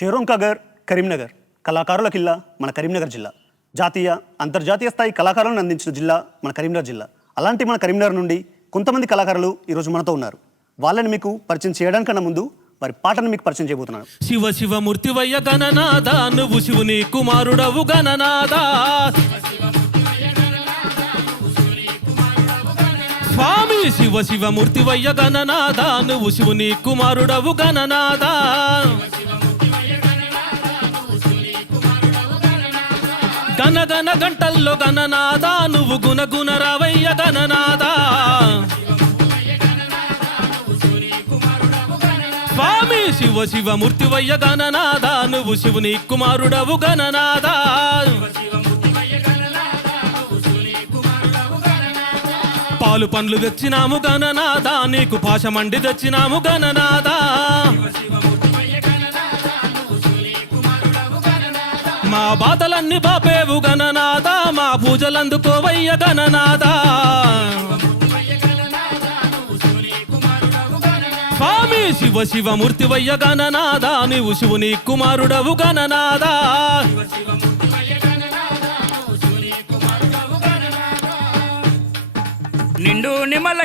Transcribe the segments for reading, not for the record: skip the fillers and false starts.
షేరోంకాగర్ కరీంనగర్ కళాకారుల కిల్లా మన కరీంనగర్ జిల్లా. జాతీయ అంతర్జాతీయ స్థాయి కళాకారులను అందించిన జిల్లా మన కరీంనగర్ జిల్లా. అలాంటి మన కరీంనగర్ నుండి కొంతమంది కళాకారులు ఈరోజు మనతో ఉన్నారు. వాళ్ళని మీకు పరిచయం చేయడానికన్నా ముందు వారి పాటను మీకు పరిచయం చేయబోతున్నాను. శివ శివ మూర్తివయ్య గణనాథ, నువ్వు శివుని కుమారుడవు గణనాథ. స్వామి శివ శివ మూర్తివయ్య గణనాథ, నువ్వు శివుని కుమారుడవు గణనాథ. గణగణ గంటల్లో గణనాథ, నువ్వు గుణగుణ రావయ్య గణనాథ. స్వామి శివ శివ మూర్తివయ్య గణనాథ, నువ్వు శివుని కుమారుడవు గణనాథ. పాలు పండ్లు తెచ్చినాము గణనాథ, నీకు పాశమండి తెచ్చినాము గణనాథ. మా బాధలన్నీ బాపేవు గణనాథ, మా పూజలందుకోవయ్య గణనాథ. స్వామి శివ శివ మూర్తివయ్య గణనాథ, నీవు శివుని కుమారుడవు గణనాథ. నిండు నిమ్మల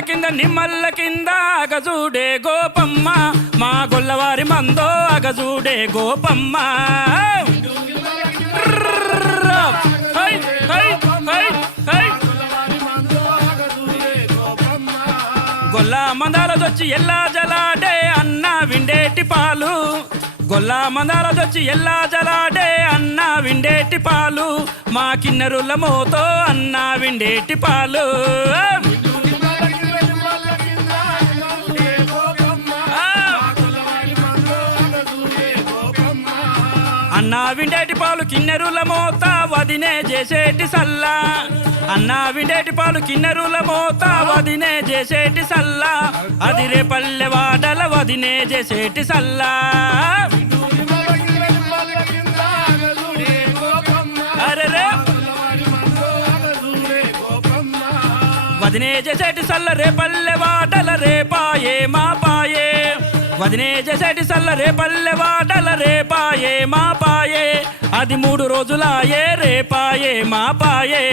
కింద అగజూడే గోపమ్మ, మా గొల్లవారి మందో అగజూడే గోపమ్మ. గొల్ల మందాలదొచ్చి ఎల్లా జలాడే అన్న విండేటి పాలు, గొల్ల మందాలదొచ్చి ఎల్లా జలాడే అన్న విండేటి పాలు, మా కిన్నెరుల మోతో అన్న విండేటి పాలు. అన్నా విండేటి పాలు కిన్నెరుల మోత వదినే చేసేటి సల్లా, అన్నా విండేటి పాలు కిన్నెరుల మోత వదినే చేసేటి సల్లా, అది రే పల్లె వాడల వదినే చేసేటి సల్లా. అరే రే వదినే చేసేటి సల్ల రే పల్లె వాడల రే పాయే మా పాయే, వదినే చేసేటి సల్ల రే పల్లె వాడల రే పాయే మా పాయే, అది 3 రోజులాయే రే పాయే మా పాయే.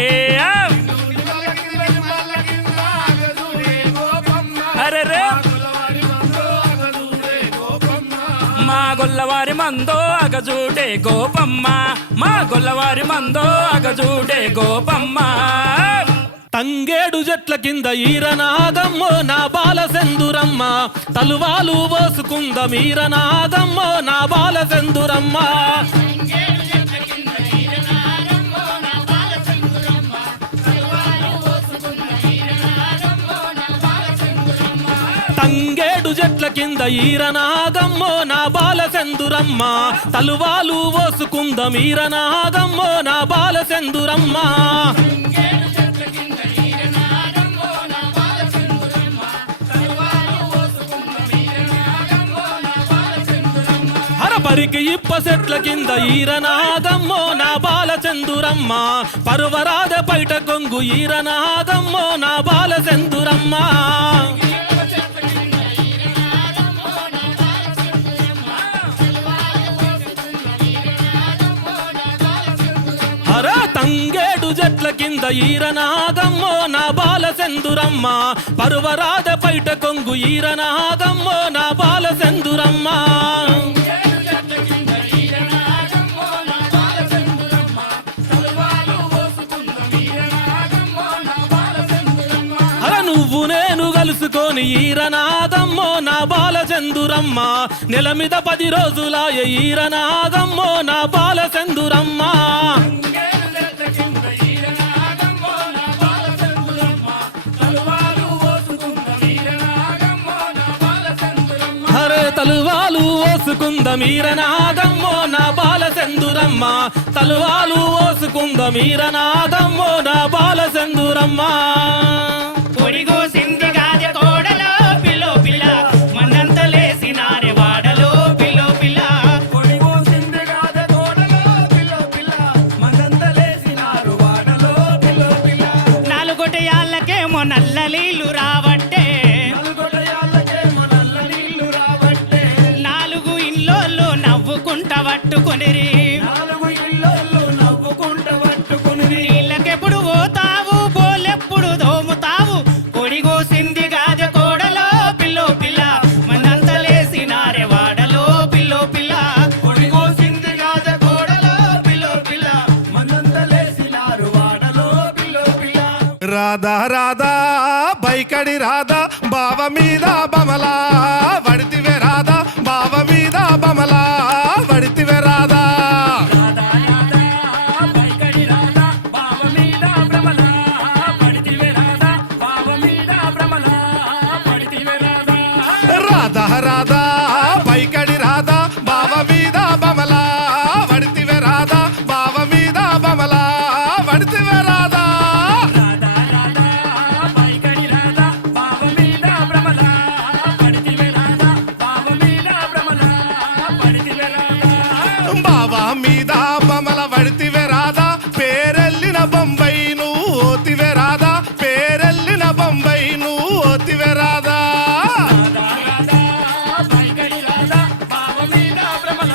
అరే రే మా గొల్లవారి మందో అగజూడే గోపమ్మ, మా గొల్లవారి మందో అగజూడే గోపమ్మ. తంగేడు చెట్ల కింద ఈరనాగమ్మో నా బాల సెందురమ్మ, తలువాలు పోసుకుంద మీరనాగమ్మో నా బాల సెందురమ్మ. తంగేడు చెట్ల కింద ఈరనాగమ్మో నా బాల సెందురమ్మ, తలువాలు పోసుకుంద మీరనాగమ్మో నా బాల సెందురమ్మ. పరికి ఇప్ప చెట్ల కింద ఈరనాగమ్మో నా బాల చందురమ్మ, పరువరాద పైట కొంగు ఈరనాగమ్మో నా బాల చందురమ్మ. అరే తంగేడు చెట్ల కింద ఈరనాగమ్మో నా బాల చందురమ్మ, పరువరాద పైట కొంగు ఈరనాగమ్మో నా బాల చందురమ్మ. నువ్వు నేను కలుసుకొని ఈరనాగమ్మో నా బాల చందురమ్మ, నెల మీద 10 రోజులాయ ఈరనాగమ్మో నా బాల చందురమ్మ. హరే తలువాలు ఓసుకుంద మీరనాగమ్మో నా బాల చందురమ్మ, తలువాలు ఓసుకుంద మీరనాగమ్మో నా బాల చందురమ్మ. పొడిగోసింది గాదె తోడలో పిల్లో పిల్ల, మన్నంత లేసినారే వాడలో పిల్లో పిల్ల. పొడిగోసింది గాదె తోడలో పిల్లో పిల్ల, మన్నంత లేసినారు వాడలో పిల్లో పిల్ల. 4 గొట్టయాళ్ళకేమో నల్ల నీళ్ళు రావట్టే, 4 గొట్టయాళ్ళకేమో నల్ల నీళ్ళు రావట్టే, 4 ఇండ్లోళ్ళు నవ్వుకుంటవట్టే. పట్టుకొనిరి నాలుగు ఇల్లోళ్ళు నవ్వుకుంట పట్టుకుని నీళ్ళకెప్పుడు పోతావు బోలెప్పుడు దోముతావు పొడిగోసింది గాదె కోడలో పిల్లో పిల్ల మన్నంత లేసినారే వాడలో పిల్లో పిల్ల పొడిగోసింది గాజ కోడలో పిల్లో పిల్ల మనంత లేసినారు వాడలో పిల్లో పిల్ల. రాధా రాధా బైకడి రాధా బావ మీద బమలా వడితివే రాధా బావ మీద బమలా వడితివే రాధా. రాధా రాధా పైకడి రాధా బావ మీద భ్రమల పడితివే రాధా బావ మీద భ్రమల పడితివే రాధా. రాధా రాధా బైకడి రాధా బావ మీద బమలా వడితివే రాధా బావ మీద బమలా వడితివే రాధా. రాధా రాధా పైకడి రాధా బావ మీద భ్రమల పడితివే రాధా బావ మీద భ్రమల పడితివే రాధా. బావ మీద బమల వడితివే రాధా పేరెల్లిన బొంబై నువ్వు ఓతివే రాధా పేరెల్లిన బొంబై నువ్వు ఓతివే రాధా. రాధా రాధా పైకడి రాధా బావ మీద భ్రమల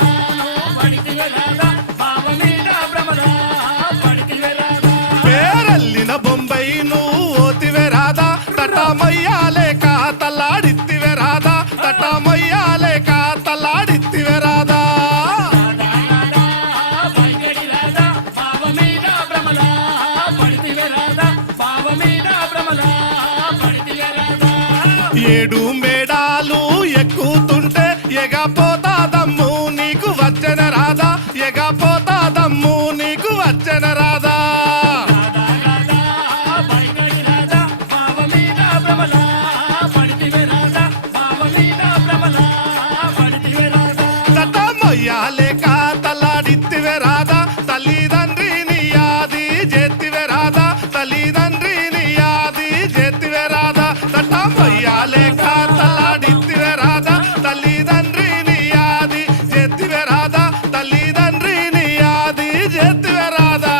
పడితివే రాధా బావ మీద భ్రమల పడితివే రాధా. పేరెల్లిన బొంబై నువ్వు ఓతివే రాధా తటమయ్యాలేక తల్లాడిత్తివే రాధా తటమయ్యాలేక తల్లాడిత్తివే రాధా. రాధా రాధా పైకడి రాధా బావ మీద భ్రమల పడితివే రాధా బావ మీద భ్రమల పడితివే రాధా. ఏడు మేడాలు ఎక్కుతుంటే ఎగపోతాదమ్ము నీకు వచ్చెన రాధా ఎగపోతాదమ్ము నీకు వచ్చెన రాధా. రాధా రాధా పైకడి రాధా బావ మీద భ్రమల పడితివే రాధా బావ మీద భ్రమల పడితివే రాధా. తటమయ్యాలేక తల్లాడిత్తివే రాధా తల్లిదండ్రిని యాది జెత్తివే రాధా తల్లిదండ్రిని యాది జెత్తివే రాధా. తటమయ్యాలేక తల్లాడిత్తివే రాధా తల్లిదండ్రిని యాది జెత్తివే రాధా తల్లిదండ్రిని యాది జెత్తివే రాధా.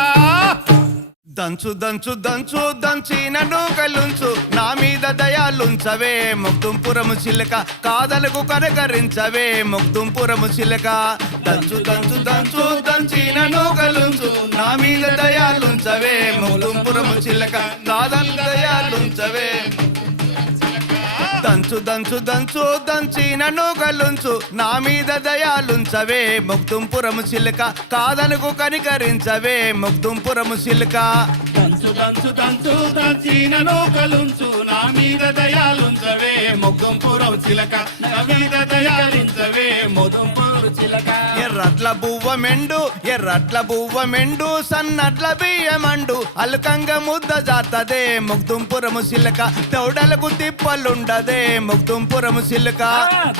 దంచు దంచు దంచు దంచిన నూకలుంచు నా మీద దయాలుంచవే ముగ్దుంపురము చిలక కాదలకు కనకరించవే ముగ్దుంపురము చిలక. దంచు దంచు దంచు దంచిన నూకలుంచు నా మీద దయాలుంచవే ముగ్దుంపురము చిలక కాదలు దయాలుంచవే. దంచు దంచు దంచు దంచిన నూకలుంచు నా మీద దయాలుంచవే ముగ్దుంపురము చిలక కాదనుకు కనికరించవే ముగ్దుంపురము చిలక. దంచు దంచు దంచు దంచిన నూకలుంచు నా మీద దయాలుంచవే మొగ్గంపురం చిలక నా మీద దయాలుంచవే మొదంపురం చిలక. ఎర్రట్ల బువ్వ మెండు సన్నట్ల బియ్యమండు అల్కంగ ముద్ద జాతదే ముగ్దుంపురము చిలక తౌడలకు తిప్పలుండదే ముగ్దుంపురము చిలక.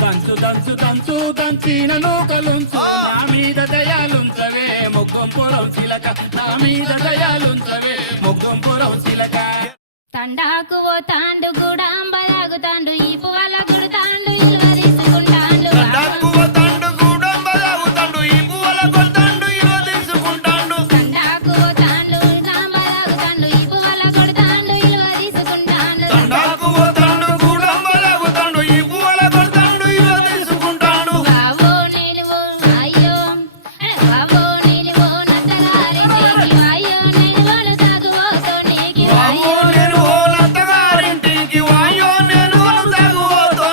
దంచు దంచు దంచు దంచిన నూకలుంచు నా మీద దయాలుంచవే మొగ్గంపురం చిలక నా మీద దయాలుంచవే మొగ్గంపురం చిలక. తండాకు ఓ తాండు కూడా అంబలాగుతాండు ఈ పువ్వాల గుడుతాండు ఇల్వరీసుకుంటాండు తండాకువ తండు గూడంబలాగుతాండు ఈ పువ్వుల కొల్తాండు ఇరో తీసుకుంటాండు. తండాకు ఓ తాండు అంబలాగుతాండు ఈ పువ్వాల గుడుతాండు ఇల్వరీసుకుంటాండు తండాకువ తండు గూడంబలాగుతాండు ఈ పువ్వుల కొల్తాండు ఇరో తీసుకుంటాండు. వావో నిలువో అయ్యో వావో నిలువో నత్తగారి నీకి అయ్యో నిలువలు తాగువోతో నీకి వామో నేను ఓ లత్తగారింటికి వాయో నేను ఓ తాగువోతో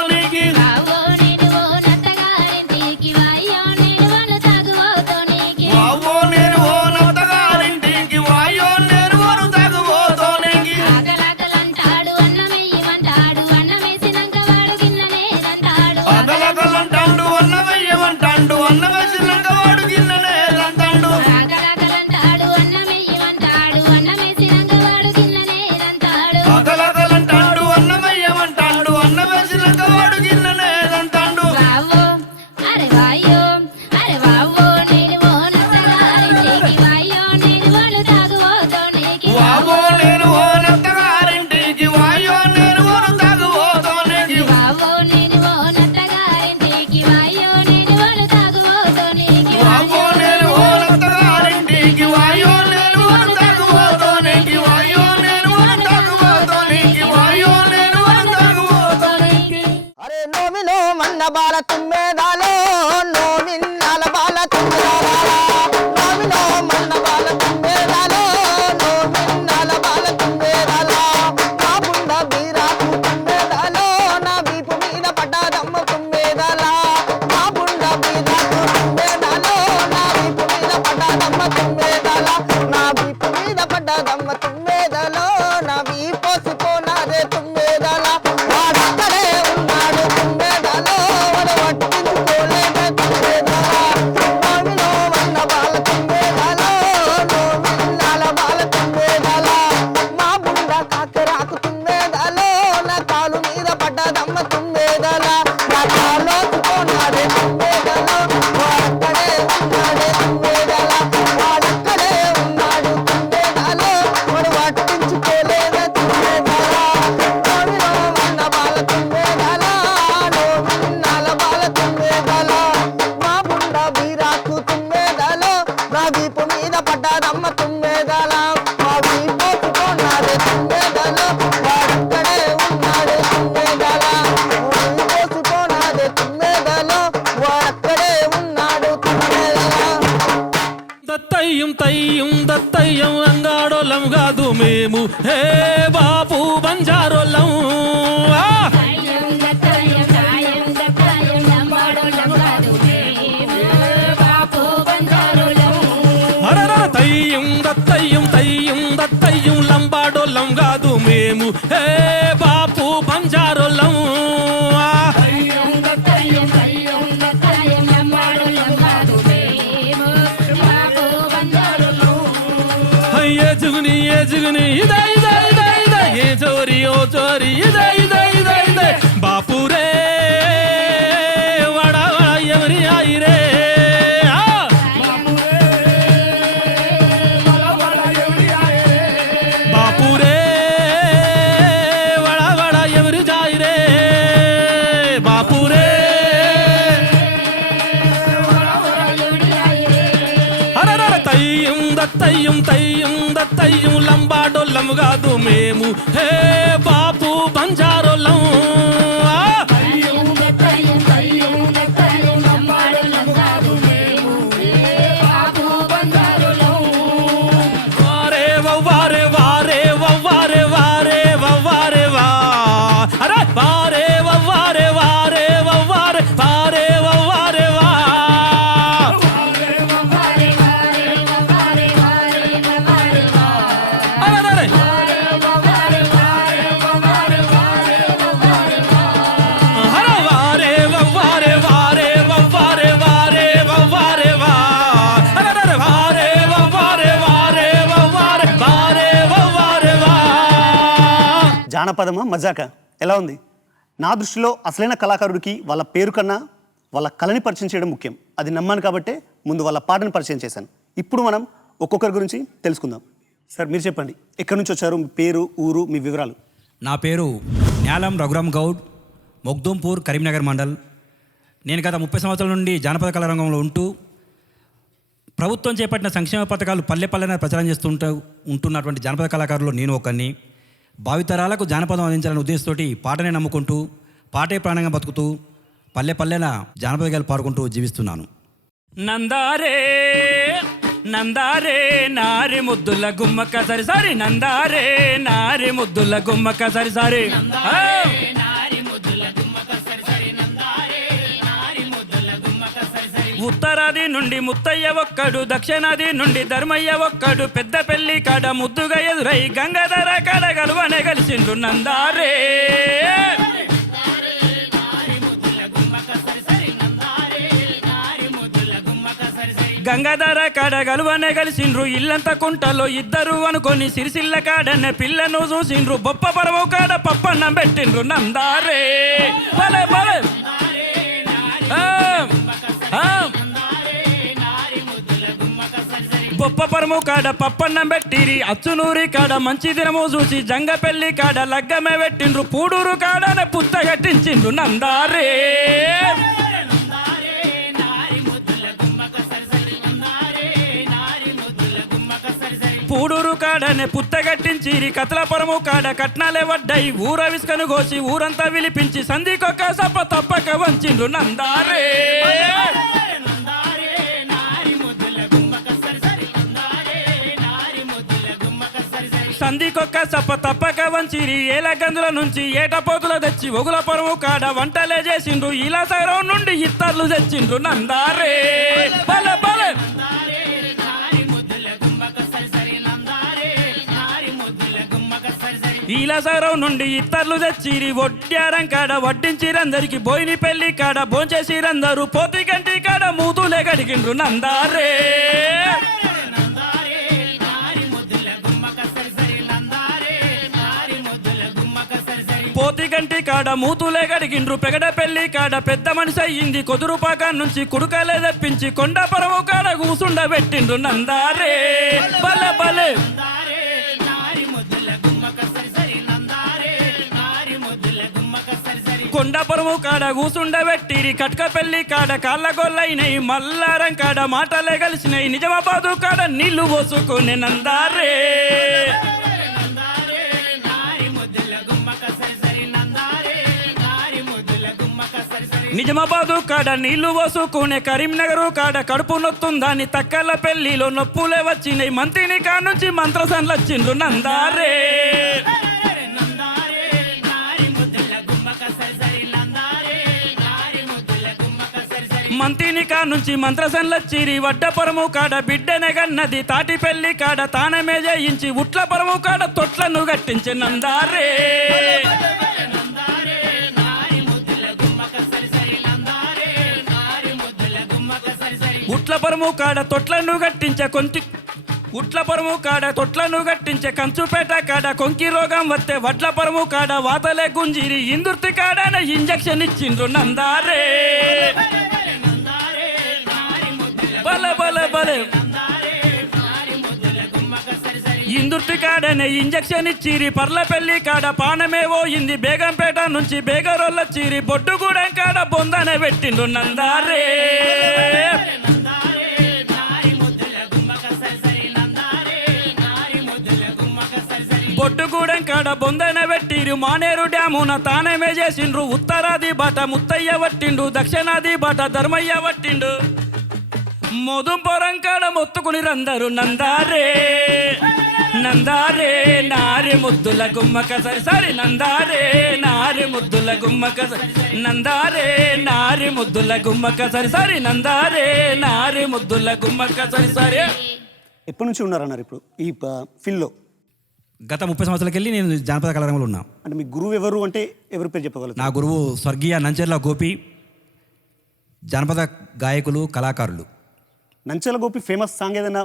తయ్యం దత్తయ్యం రంగాడోళ్ళం కాదు మేము హే బాపు బంజారోళ్ళం తాయం దత్తాయం తాయం దత్తాయం లంబాడోళ్ళం కాదు మేము బాపు బంజారోళ్ళం. అరర తయ్యం దత్తయ్యం లంబాడోళ్ళం కాదు మేము హే బాపు బంజారోళ్ళం తాయం దత్తాయం తాయం దత్తాయం లంబాడోళ్ళం కాదు మేము బాపు బంజారోళ్ళం. ఏ జుగుని ఇదే ఏ చోరీ ఓ చోరీ ఇదే బాపురే వడా ఎవరి ఆయిరే బాపురే వడా ఎవరి జాయిరే బాపురే అరర తయ్యం దత్తయ్యం లంబాడోళ్ళం కాదు మేము హే బాపు బంజారోళ్ళం తాయం దత్తాయం తాయం దత్తాయం లంబాడోళ్ళం కాదు మేము బాపు బంజారోళ్ళం. వారే వవ్వారే వారే వవ్వారే వారే వవ్వారే వా అరే వారే వవ్వారే వారే వవ్వారే వారే వవ్వారే వా అరే వారే వవ్వారే వారే వవ్వారే వారే వవ్వారే వా అరే వారే వవ్వారే వారే వవ్వారే వారే వవ్వారే వా జానపదమా మజాక ఎలా ఉంది? నా దృష్టిలో అసలైన కళాకారుడికి వాళ్ళ పేరు కన్నా వాళ్ళ కళని పరిచయం చేయడం ముఖ్యం. అది నమ్మాను కాబట్టే ముందు వాళ్ళ పాటను పరిచయం చేశాను. ఇప్పుడు మనం ఒక్కొక్కరి గురించి తెలుసుకుందాం. సార్ మీరు చెప్పండి, ఎక్కడి నుంచి వచ్చారు, మీ పేరు, ఊరు, మీ వివరాలు. నా పేరు న్యాలం రఘురామ్ గౌడ్, మొగ్దుంపూర్, కరీంనగర్ మండల్. నేను గత 30 సంవత్సరాల నుండి జానపద కళారంగంలో ఉంటూ ప్రభుత్వం చేపట్టిన సంక్షేమ పథకాలు పల్లె ప్రచారం ఉంటున్నటువంటి జానపద కళాకారులు నేను ఒకరిని. భావితరాలకు జానపదం అందించాలనే ఉద్దేశంతో పాటనే నమ్ముకుంటూ పాటే ప్రాణంగా బతుకుతూ పల్లెన జానపద గేయాలు పాడుకుంటూ జీవిస్తున్నాను. నందారే నందారే నారి ముద్దుల గుమ్మక్క సరి నందారే నారి ముద్దుల గుమ్మక్క సరి ఉత్తరాది నుండి ముత్తయ్య ఒక్కడు, దక్షిణాది నుండి ధర్మయ్య ఒక్కడు, పెద్ద పెళ్లి కాడ ముద్దుగా ఎదురై గంగాధర కాడ గలువనే కలిసిండు నందారే. గంగాధర కాడ గలువనే కలిసిండ్రు, ఇల్లంత కుంటలో ఇద్దరు అనుకొని సిరిసిల్ల కాడనే పిల్లను చూసిండ్రు, బొప్ప పరము కాడ పప్పన్నం పెట్టిండ్రు నందారే. బలే బలే బొప్ప పరము కాడ పప్పన్నం పెట్టిరి, అచ్చునూరి కాడ మంచి దినము చూసి జంగ పెళ్లి కాడ లగ్గమే పెట్టిండ్రు, పూడూరు కాడనే పుత్త కట్టించిండ్రు నందారే. పూడూరు కాడనే పుత్తగట్టించిరి, కతలపురము కాడ కట్నాలే వడ్డాయి, ఊర విసుకను కోసి ఊరంతా విలిపించి సంధికొక్క సప్ప తప్పక వంచిండ్రు నందారే. సంధికొక్క సప్ప తప్పక వంచిరి, ఏల గందుల నుంచి ఏటపోతుల తెచ్చి ఒగుల పొరము కాడ వంటలే చేసిండ్రు, ఇలా సైరం నుండి ఇత్తర్లు తెచ్చిండ్రు నందారే. బల బల ఈలసరం నుండి ఇత్తర్లు తెచ్చిరి, వడ్డారం కాడ వడ్డించిరందరికి, బోయిని పెళ్లి కాడ భోంచేసిరందరూ, పోతి గంటి కాడ మూతులే గడిగిండ్రు నందారే. పోతి గంటి కాడ మూతులే గడిగిండ్రు, పెగడ పెళ్లి కాడ పెద్ద మనిషి అయ్యింది, కొదురుపాక నుంచి కుడుకలే తెప్పించి కొండ పరము కాడ కూసుండ పెట్టిండ్రు నందారే. బలే బలే కొండపురము కాడ కూసుండబెట్టిరి, కట్క పెళ్లి కాడ కాళ్ళ గొల్లైనయి, మల్లారం కాడ మాటలే కలిసినాయి, నిజామాబాదు కాడ నీళ్లు పోసుకునే నందారే. నిజామాబాదు కాడ నీళ్లు పోసుకునే కరీంనగర్ కాడ కడుపు నొత్తుందని తక్కల పెళ్లిలో నొప్పులే వచ్చినాయి మంత్రిని కానుంచి మంత్రసన్లు వచ్చిండ్రు నందారే నందారే నారి ముద్దుల గుమ్మక సరిసరి నందారే నారి ముద్దుల గుమ్మక సరిసరి మంత్రిని కానుంచి మంత్రసన్లు వచ్చిరి వడ్డపురము కాడ బిడ్డనే గన్నది తాటి పెళ్లి కాడ తానమే జయించి ఉట్ల పరము కాడ తొట్లను గట్టించి నందారే నందారే నారి ముద్దుల గుమ్మక సరిసరి నందారే నారి ముద్దుల గుమ్మక సరిసరి ఉట్ల పరము కాడ తొట్లను గట్టించే ఉట్ల పరము కాడ తొట్లను గట్టించే కంచుపేట కాడ కొంకి రోగం వస్తే వడ్ల పరము కాడ వాతలే గుంజిరి ఇందుర్తి కాడనే ఇంజక్షన్ ఇచ్చిండ్రు నందారే నందారే నారి ముద్దుల బల బల బలే నందారే నారి ముద్దుల గుమ్మక సరిసరి ఇందుర్తి కాడనే ఇంజక్షన్ ఇచ్చిరి పర్ల పెళ్లి కాడ పానమే పోయింది బేగంపేట నుంచి బేగరోళ్ళొచ్చిరి బొడ్డుగూడెం కాడ బొందనే పెట్టిండ్రు నందారే నందారే నారి ముద్దుల గుమ్మక సరిసరి నందారే నారి ముద్దుల గుమ్మక సరిసరి బొడ్డుగూడెం కాడ బొందన పెట్టిరు మానేరు డ్యామున తానమే చేసిండ్రు ఉత్తరాది బాట ముత్తయ్య వట్టిండు దక్షిణాది బాట ధర్మయ్య వట్టిండు మొదుంపురం కాడ మొత్తుకుని రందరు నందారే నందారే నారి ముద్దుల గుమ్మక సరి సరి నందారే నారి ముద్దుల గుమ్మక నందారే నారి ముద్దుల గుమ్మక సరి సరి నందారే నారి ముద్దుల గుమ్మక సరి సరి ఎప్పటి నుంచి ఉన్నారన్నారు ఇప్పుడు ఈ ఫీల్డ్లో? గత 30 సంవత్సరాలకి వెళ్ళి నేను జానపద కళారంగంలో ఉన్నా. అంటే మీ గురువు ఎవరు అంటే ఎవరి పేరు చెప్పగలరు? నా గురువు స్వర్గీయ నంచెర్ల గోపి, జానపద గాయకులు, కళాకారులు. నంచెల గోపి ఫేమస్ సాంగ్ ఏదైనా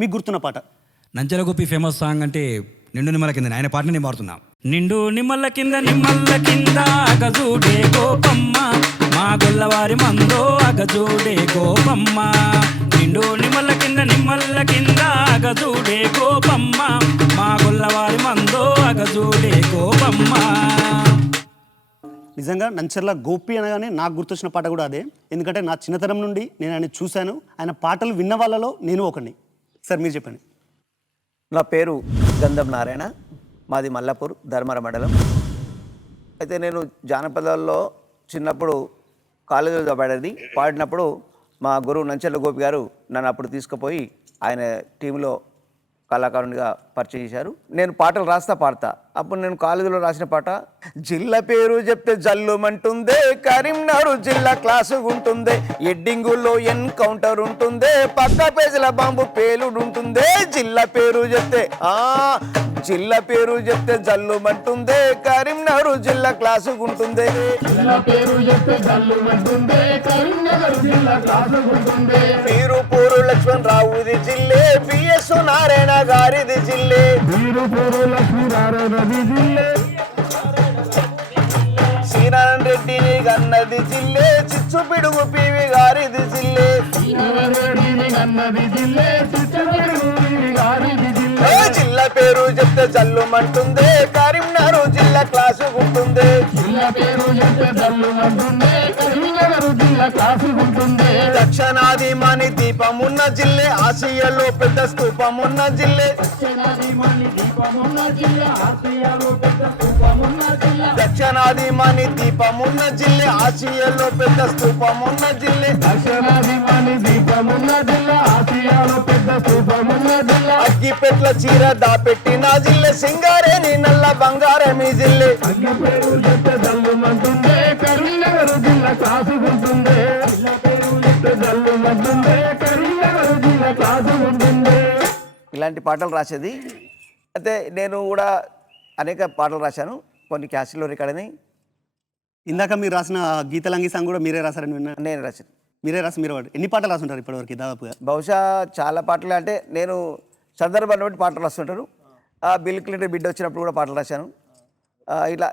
మీకు గుర్తున్న పాట? నంచెల గోపి ఫేమస్ సాంగ్ అంటే నిండు నిమ్మల కింద, ఆయన పాటని నేను పాడుతున్నా. నిండు నిమ్మల కింద అగజూడే గోపమ్మ మా గొల్లవారి మందో అగజూడే గోపమ్మ నిండు నిమ్మల కింద అగజూడే గోపమ్మ మా గొల్లవారి మందో అగజూడే గోపమ్మ. నిజంగా నంచెర్ల గోపి అనగానే నాకు గుర్తొచ్చిన పాట కూడా అదే. ఎందుకంటే నా చిన్నతనం నుండి నేను ఆయన చూశాను, ఆయన పాటలు విన్న వాళ్ళలో నేను ఒకని. సార్ మీరు చెప్పండి. నా పేరు గంధం నారాయణ, మాది మల్లాపూర్ ధర్మర మండలం. అయితే నేను జానపదాల్లో చిన్నప్పుడు కాలేజీలో పాడినప్పుడు మా గురువు నంచెల్ల గోపి గారు నన్ను అప్పుడు తీసుకుపోయి ఆయన టీంలో కళాకారునిగా పరిచయం చేశారు. నేను పాటలు పాడతా. అప్పుడు నేను కాలేజీలో రాసిన పాట, జిల్లా పేరు చెప్తే జల్లుమంటుందే, కరీంనగర్ జిల్లా క్లాసు ఉంటుందే, ఎడ్డింగుల్లో ఎన్కౌంటర్ ఉంటుందే, పక్క పేజీల బాంబు పేలుడు ఉంటుందే, జిల్లా పేరు చెప్తే జిల్లా పేరు చెప్తే జల్లుమంటుందే, కరీంనగర్ జిల్లా క్లాసు ఉంటుందే, వీరుపూరు లక్ష్మణ్ రావుది జిల్లే, బిఎస్ నారాయణ గారిది జిల్లే, శ్రీనారాయణ రెడ్డిని గన్నది జిల్లే, చిచ్చు పిడుగు పివి గారిది జిల్లే, జిల్లా పేరు చెప్తే జల్లుమంటుందే, కరీంనగర్ జిల్లా క్లాసు ఉంటుందే, దక్షిణాది మణి దీపమున్న జిల్లే, ఆసియాలో పెద్ద స్తూపమున్న జిల్లే, దక్షిణాది మణి దీపమున్న జిల్లే, ఆసియాలో పెద్ద స్తూపమున్న జిల్లే, అగ్గిపెట్ల చీర దాపెట్టిన జిల్లే, సింగారేని నల్ల బంగారమి జిల్లే, ఇలాంటి పాటలు రాసేది. అయితే నేను కూడా అనేక పాటలు రాశాను, కొన్ని క్యాసెట్లో రికార్డ్ అయినాయి. ఇందాక మీరు రాసిన గీతలంగి సాంగ్ కూడా మీరే రాశారని విన్నాను. నేను రాశాను. మీరే రాసి మీరు ఎన్ని పాటలు రాసుంటారు ఇప్పటివరకు దాదాపుగా? బహుశా చాలా పాటలు, అంటే నేను సందర్భాన్ని బట్టి పాటలు రాస్తుంటాను. బిల్ క్లింటన్ బిడ్డ వచ్చినప్పుడు కూడా పాటలు రాశాను.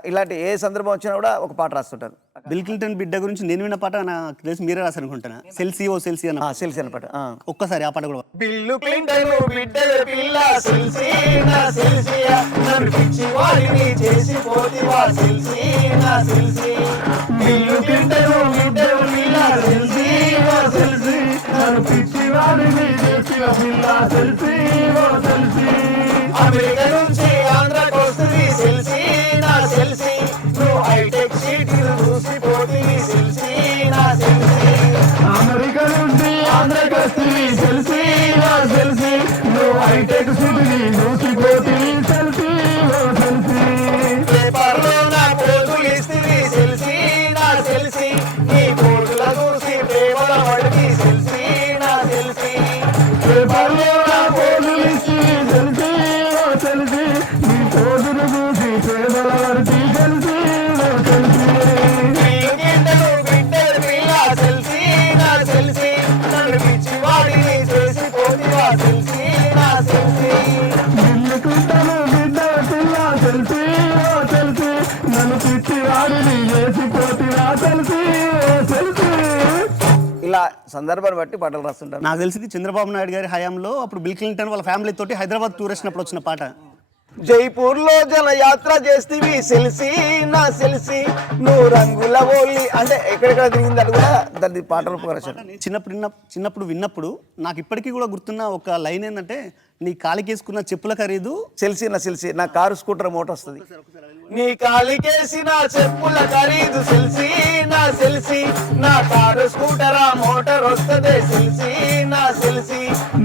ఇలాంటి ఏ సందర్భం వచ్చినా కూడా ఒక పాట రాస్తుంటాను. బిల్ క్లింటన్ బిడ్డ గురించి నేను విన్న పాట నాకు తెలిసి మీరే రాశారనుకుంటున్నా. సెల్సీ ఓ సెల్సీ అన్న సెల్సీ అన్న పాట. ఒక్కసారి ఆ పాట కూడా. బిల్లు క్లింటన్ బిడ్డ పిల్ల సెల్సీ నా సెల్సీయా, నన్ను పిచ్చి వారిని చేసి పోతివా సెల్సీ నా సెల్సీ, బిల్లు క్లింటన్ బిడ్డ పిల్ల సెల్సీ నా సెల్సీ, నన్ను పిచ్చి వారిని చేసి పిల్ల సెల్సీ ఓ సెల్సీ, అమెరికా నుంచి ఆంధ్రాకి వస్తుంది సెల్సీ నా సెల్సీ, నువ్వు హైటెక్ సిటీ చూసి పోతివి సెల్సీ సందర్భాన్ని బట్టి పాటలు రాస్తుంటాను. నాకు తెలిసింది చంద్రబాబు నాయుడు గారి హయాంలో అప్పుడు బిల్ క్లింటన్ వాళ్ళ ఫ్యామిలీ తోటి హైదరాబాద్ టూర్ వచ్చినప్పుడు వచ్చిన పాట. జైపూర్లో జనయాత్ర చేస్తేవి సెల్సి నా సెల్సి నువ్వు రంగుల ఓలి అంటే ఎక్కడెక్కడ తిరిగింది అది కూడా దాని పాటలు రచన. చిన్నప్పుడు విన్నప్పుడు నాకు ఇప్పటికీ కూడా గుర్తున్న ఒక లైన్ ఏంటంటే, నీ కాలికేసుకున్న చెప్పుల ఖరీదు సెల్సి నా కారు స్కూటర్ మోటార్ వస్తుంది. నీ కాలికేసిన చెప్పుల ఖరీదు సెల్సి నా కారు స్కూటర్ మోటార్ వస్తుంది సెల్సి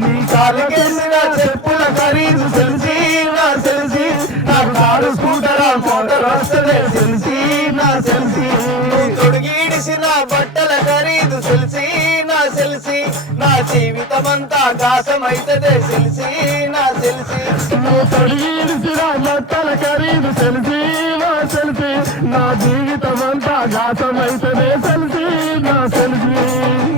నీ కాలికేసిన చెప్పుల ఖరీదు సెల్సి నా కారు స్కూటర్ మోటార్ వస్తుంది సెల్సి నువ్వు తొడిగిడిసిన బట్టల ఖరీదు సెల్సి నా జీవితమంతా ఆకాశమైతదే సెల్సి నువ్వు తొడిగిడిసిన బట్టల ఖరీదు సెల్సి నా జీవితమంతా ఆకాశమైతదే సెల్సి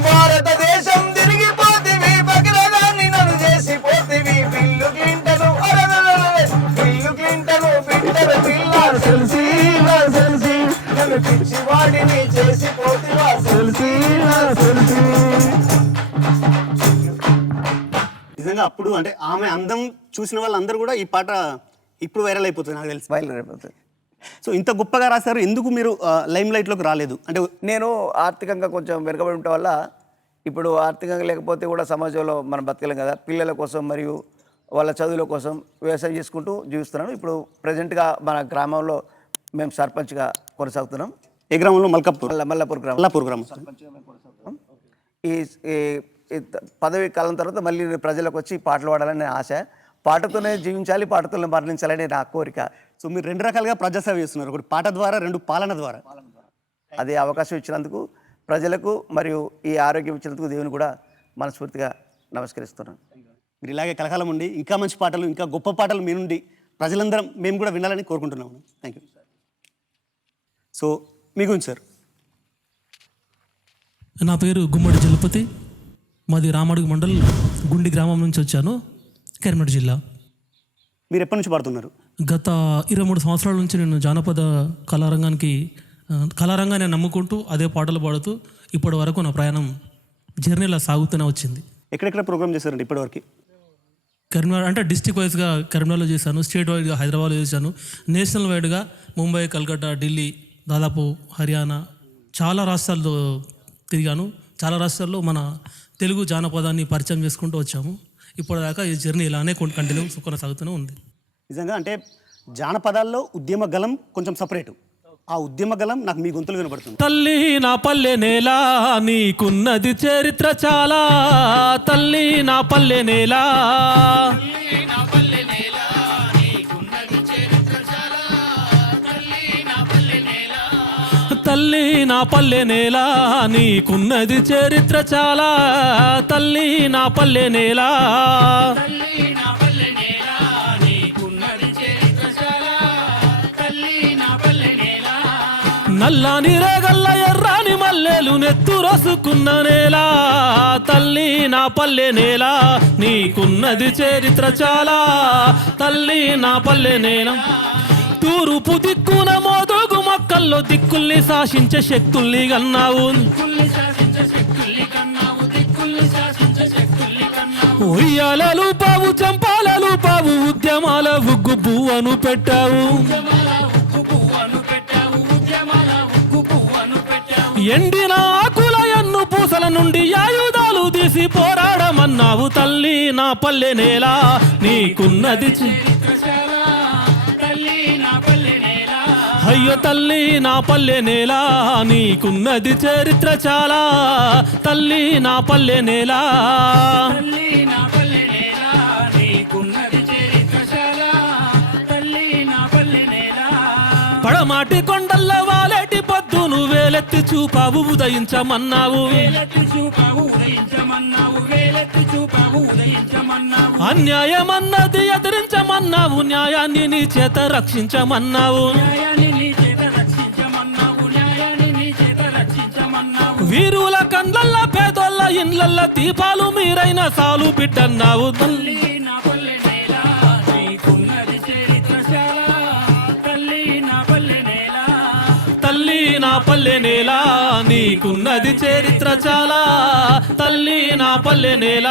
భారతదేశం తిరిగిపోతివి భగరదాన్ని నన్ను చేసిపోతివి బిల్లు క్లింటను బిడ్డల పిల్ల సెల్సి నన్ను పిచ్చివాడిని చేసిపోతివా సెల్సి నిజంగా అప్పుడు అంటే ఆమె అందం చూసిన వాళ్ళందరూ కూడా ఈ పాట ఇప్పుడు వైరల్ అయిపోతుంది నాకు తెలిసి. వైరల్ అయిపోతుంది. సో ఇంత గొప్పగా రాశారు, ఎందుకు మీరు లైమ్ లైట్లోకి రాలేదు? అంటే నేను ఆర్థికంగా కొంచెం వెనుకబడి ఉండటం వల్ల ఇప్పుడు ఆర్థికంగా లేకపోతే కూడా సమాజంలో మనం బతకలేం కదా. పిల్లల కోసం మరియు వాళ్ళ చదువుల కోసం వ్యవసాయం చేసుకుంటూ జీవిస్తున్నాను. ఇప్పుడు ప్రజెంట్గా మన గ్రామంలో మేము సర్పంచ్గా కొనసాగుతున్నాం. ఏ గ్రామంలో? మల్లాపూర్ గ్రామం. ఈ పదవి కాలం తర్వాత మళ్ళీ ప్రజలకు వచ్చి పాటలు పాడాలని నా ఆశ. పాటతోనే జీవించాలి, పాటతోనే మరణించాలని నా కోరిక. సో మీరు రెండు రకాలుగా ప్రజాసేవ చేస్తున్నారు, ఒకటి పాట ద్వారా, రెండు పాలన ద్వారా. అదే అవకాశం ఇచ్చినందుకు ప్రజలకు మరియు ఈ ఆరోగ్యం ఇచ్చినందుకు దేవుని కూడా మనస్ఫూర్తిగా నమస్కరిస్తున్నాను. మీరు ఇలాగే కలకాలం ఉండి ఇంకా మంచి పాటలు, ఇంకా గొప్ప పాటలు మీ నుండి ప్రజలందరం మేము కూడా వినాలని కోరుకుంటున్నాము. Thank you. సో మీ గురించి సార్. నా పేరు గుమ్మడి జలపతి, మాది రామడుగు మండల్ గుండి గ్రామం నుంచి వచ్చాను, కరీంనగర్ జిల్లా. మీరు ఎప్పటి నుంచి పాడుతున్నారు? గత 23 సంవత్సరాల నుంచి నేను జానపద కళారంగాన్ని నమ్ముకుంటూ అదే పాటలు పాడుతూ ఇప్పటి వరకు నా ప్రయాణం జర్నీలా సాగుతూనే వచ్చింది. ఎక్కడెక్కడ ప్రోగ్రామ్ చేశారండి ఇప్పటివరకు? కరీంనగర్ అంటే డిస్ట్రిక్ట్ వైజ్గా కరీంనగర్లో చేశాను, స్టేట్ వైడ్గా హైదరాబాద్లో చేశాను, నేషనల్ వైడ్గా ముంబై, కల్కట్టా, ఢిల్లీ, దాదాపు హర్యానా చాలా రాష్ట్రాల్లో తిరిగాను. చాలా రాష్ట్రాల్లో మన తెలుగు జానపదాన్ని పరిచయం చేసుకుంటూ వచ్చాము. ఇప్పటిదాకా ఈ జర్నీ ఇలానే కంటిన్యూ కొనసాగుతూనే ఉంది. నిజంగా అంటే జానపదాల్లో ఉద్యమ గలం కొంచెం సపరేటు. ఆ ఉద్యమ గలం నాకు మీ గొంతులు వినపడుతుంది. తల్లి నా పల్లె నేల నీకున్నది చరిత్ర చాలా, తల్లి నా పల్లె నేల తల్లి నా పల్లె నేల నీకున్నది చరిత్ర చాలా, తల్లి నా పల్లె నేల నల్లాని రేగల్ల ఎర్రాని మల్లెలు నెత్తురసుకున్న నేల, తల్లి నా పల్లె నేల నీకున్నది చరిత్ర చాలా, తల్లి నా పల్లె నేల తూర్పు దిక్కున మోదోగు మొక్కల్లో దిక్కుల్ని శాసించే శక్తుల్ని కన్నావు, ఉయ్యాలలు పావు చంపాలలు పావు ఉద్యమాల ఉగ్గు పువ్వను పెట్టావు, ఎండిన ఆకుల ఎన్ను పూసల నుండి ఆయుధాలు తీసి పోరాడమన్నావు, తల్లి నా పల్లె నేల నీకున్నది అయ్యో తల్లి నా పల్లె నేల నీకున్నది చరిత్ర చాలా, తల్లి నా పల్లె నేల పడమాటి కొండల్ల వాలేటి పొద్దు నువ్వేలెత్తి చూపావు ఉదయించమన్నావు, అన్యాయమన్నది ఎదిరించమన్నావు, న్యాయాన్ని నీ చేత రక్షించమన్నావు, వీరుల కండ్లల్ల పేదోళ్ళ ఇండ్లల్ల దీపాలు మీరైన సాలు బిడ్డన్నావు, తల్లి నా పల్లె నేల నీకున్నది చరిత్ర చాలా, తల్లి నా పల్లె నేల తల్లి నా పల్లె నేల నీకున్నది చరిత్ర చాలా తల్లి నా పల్లె నేల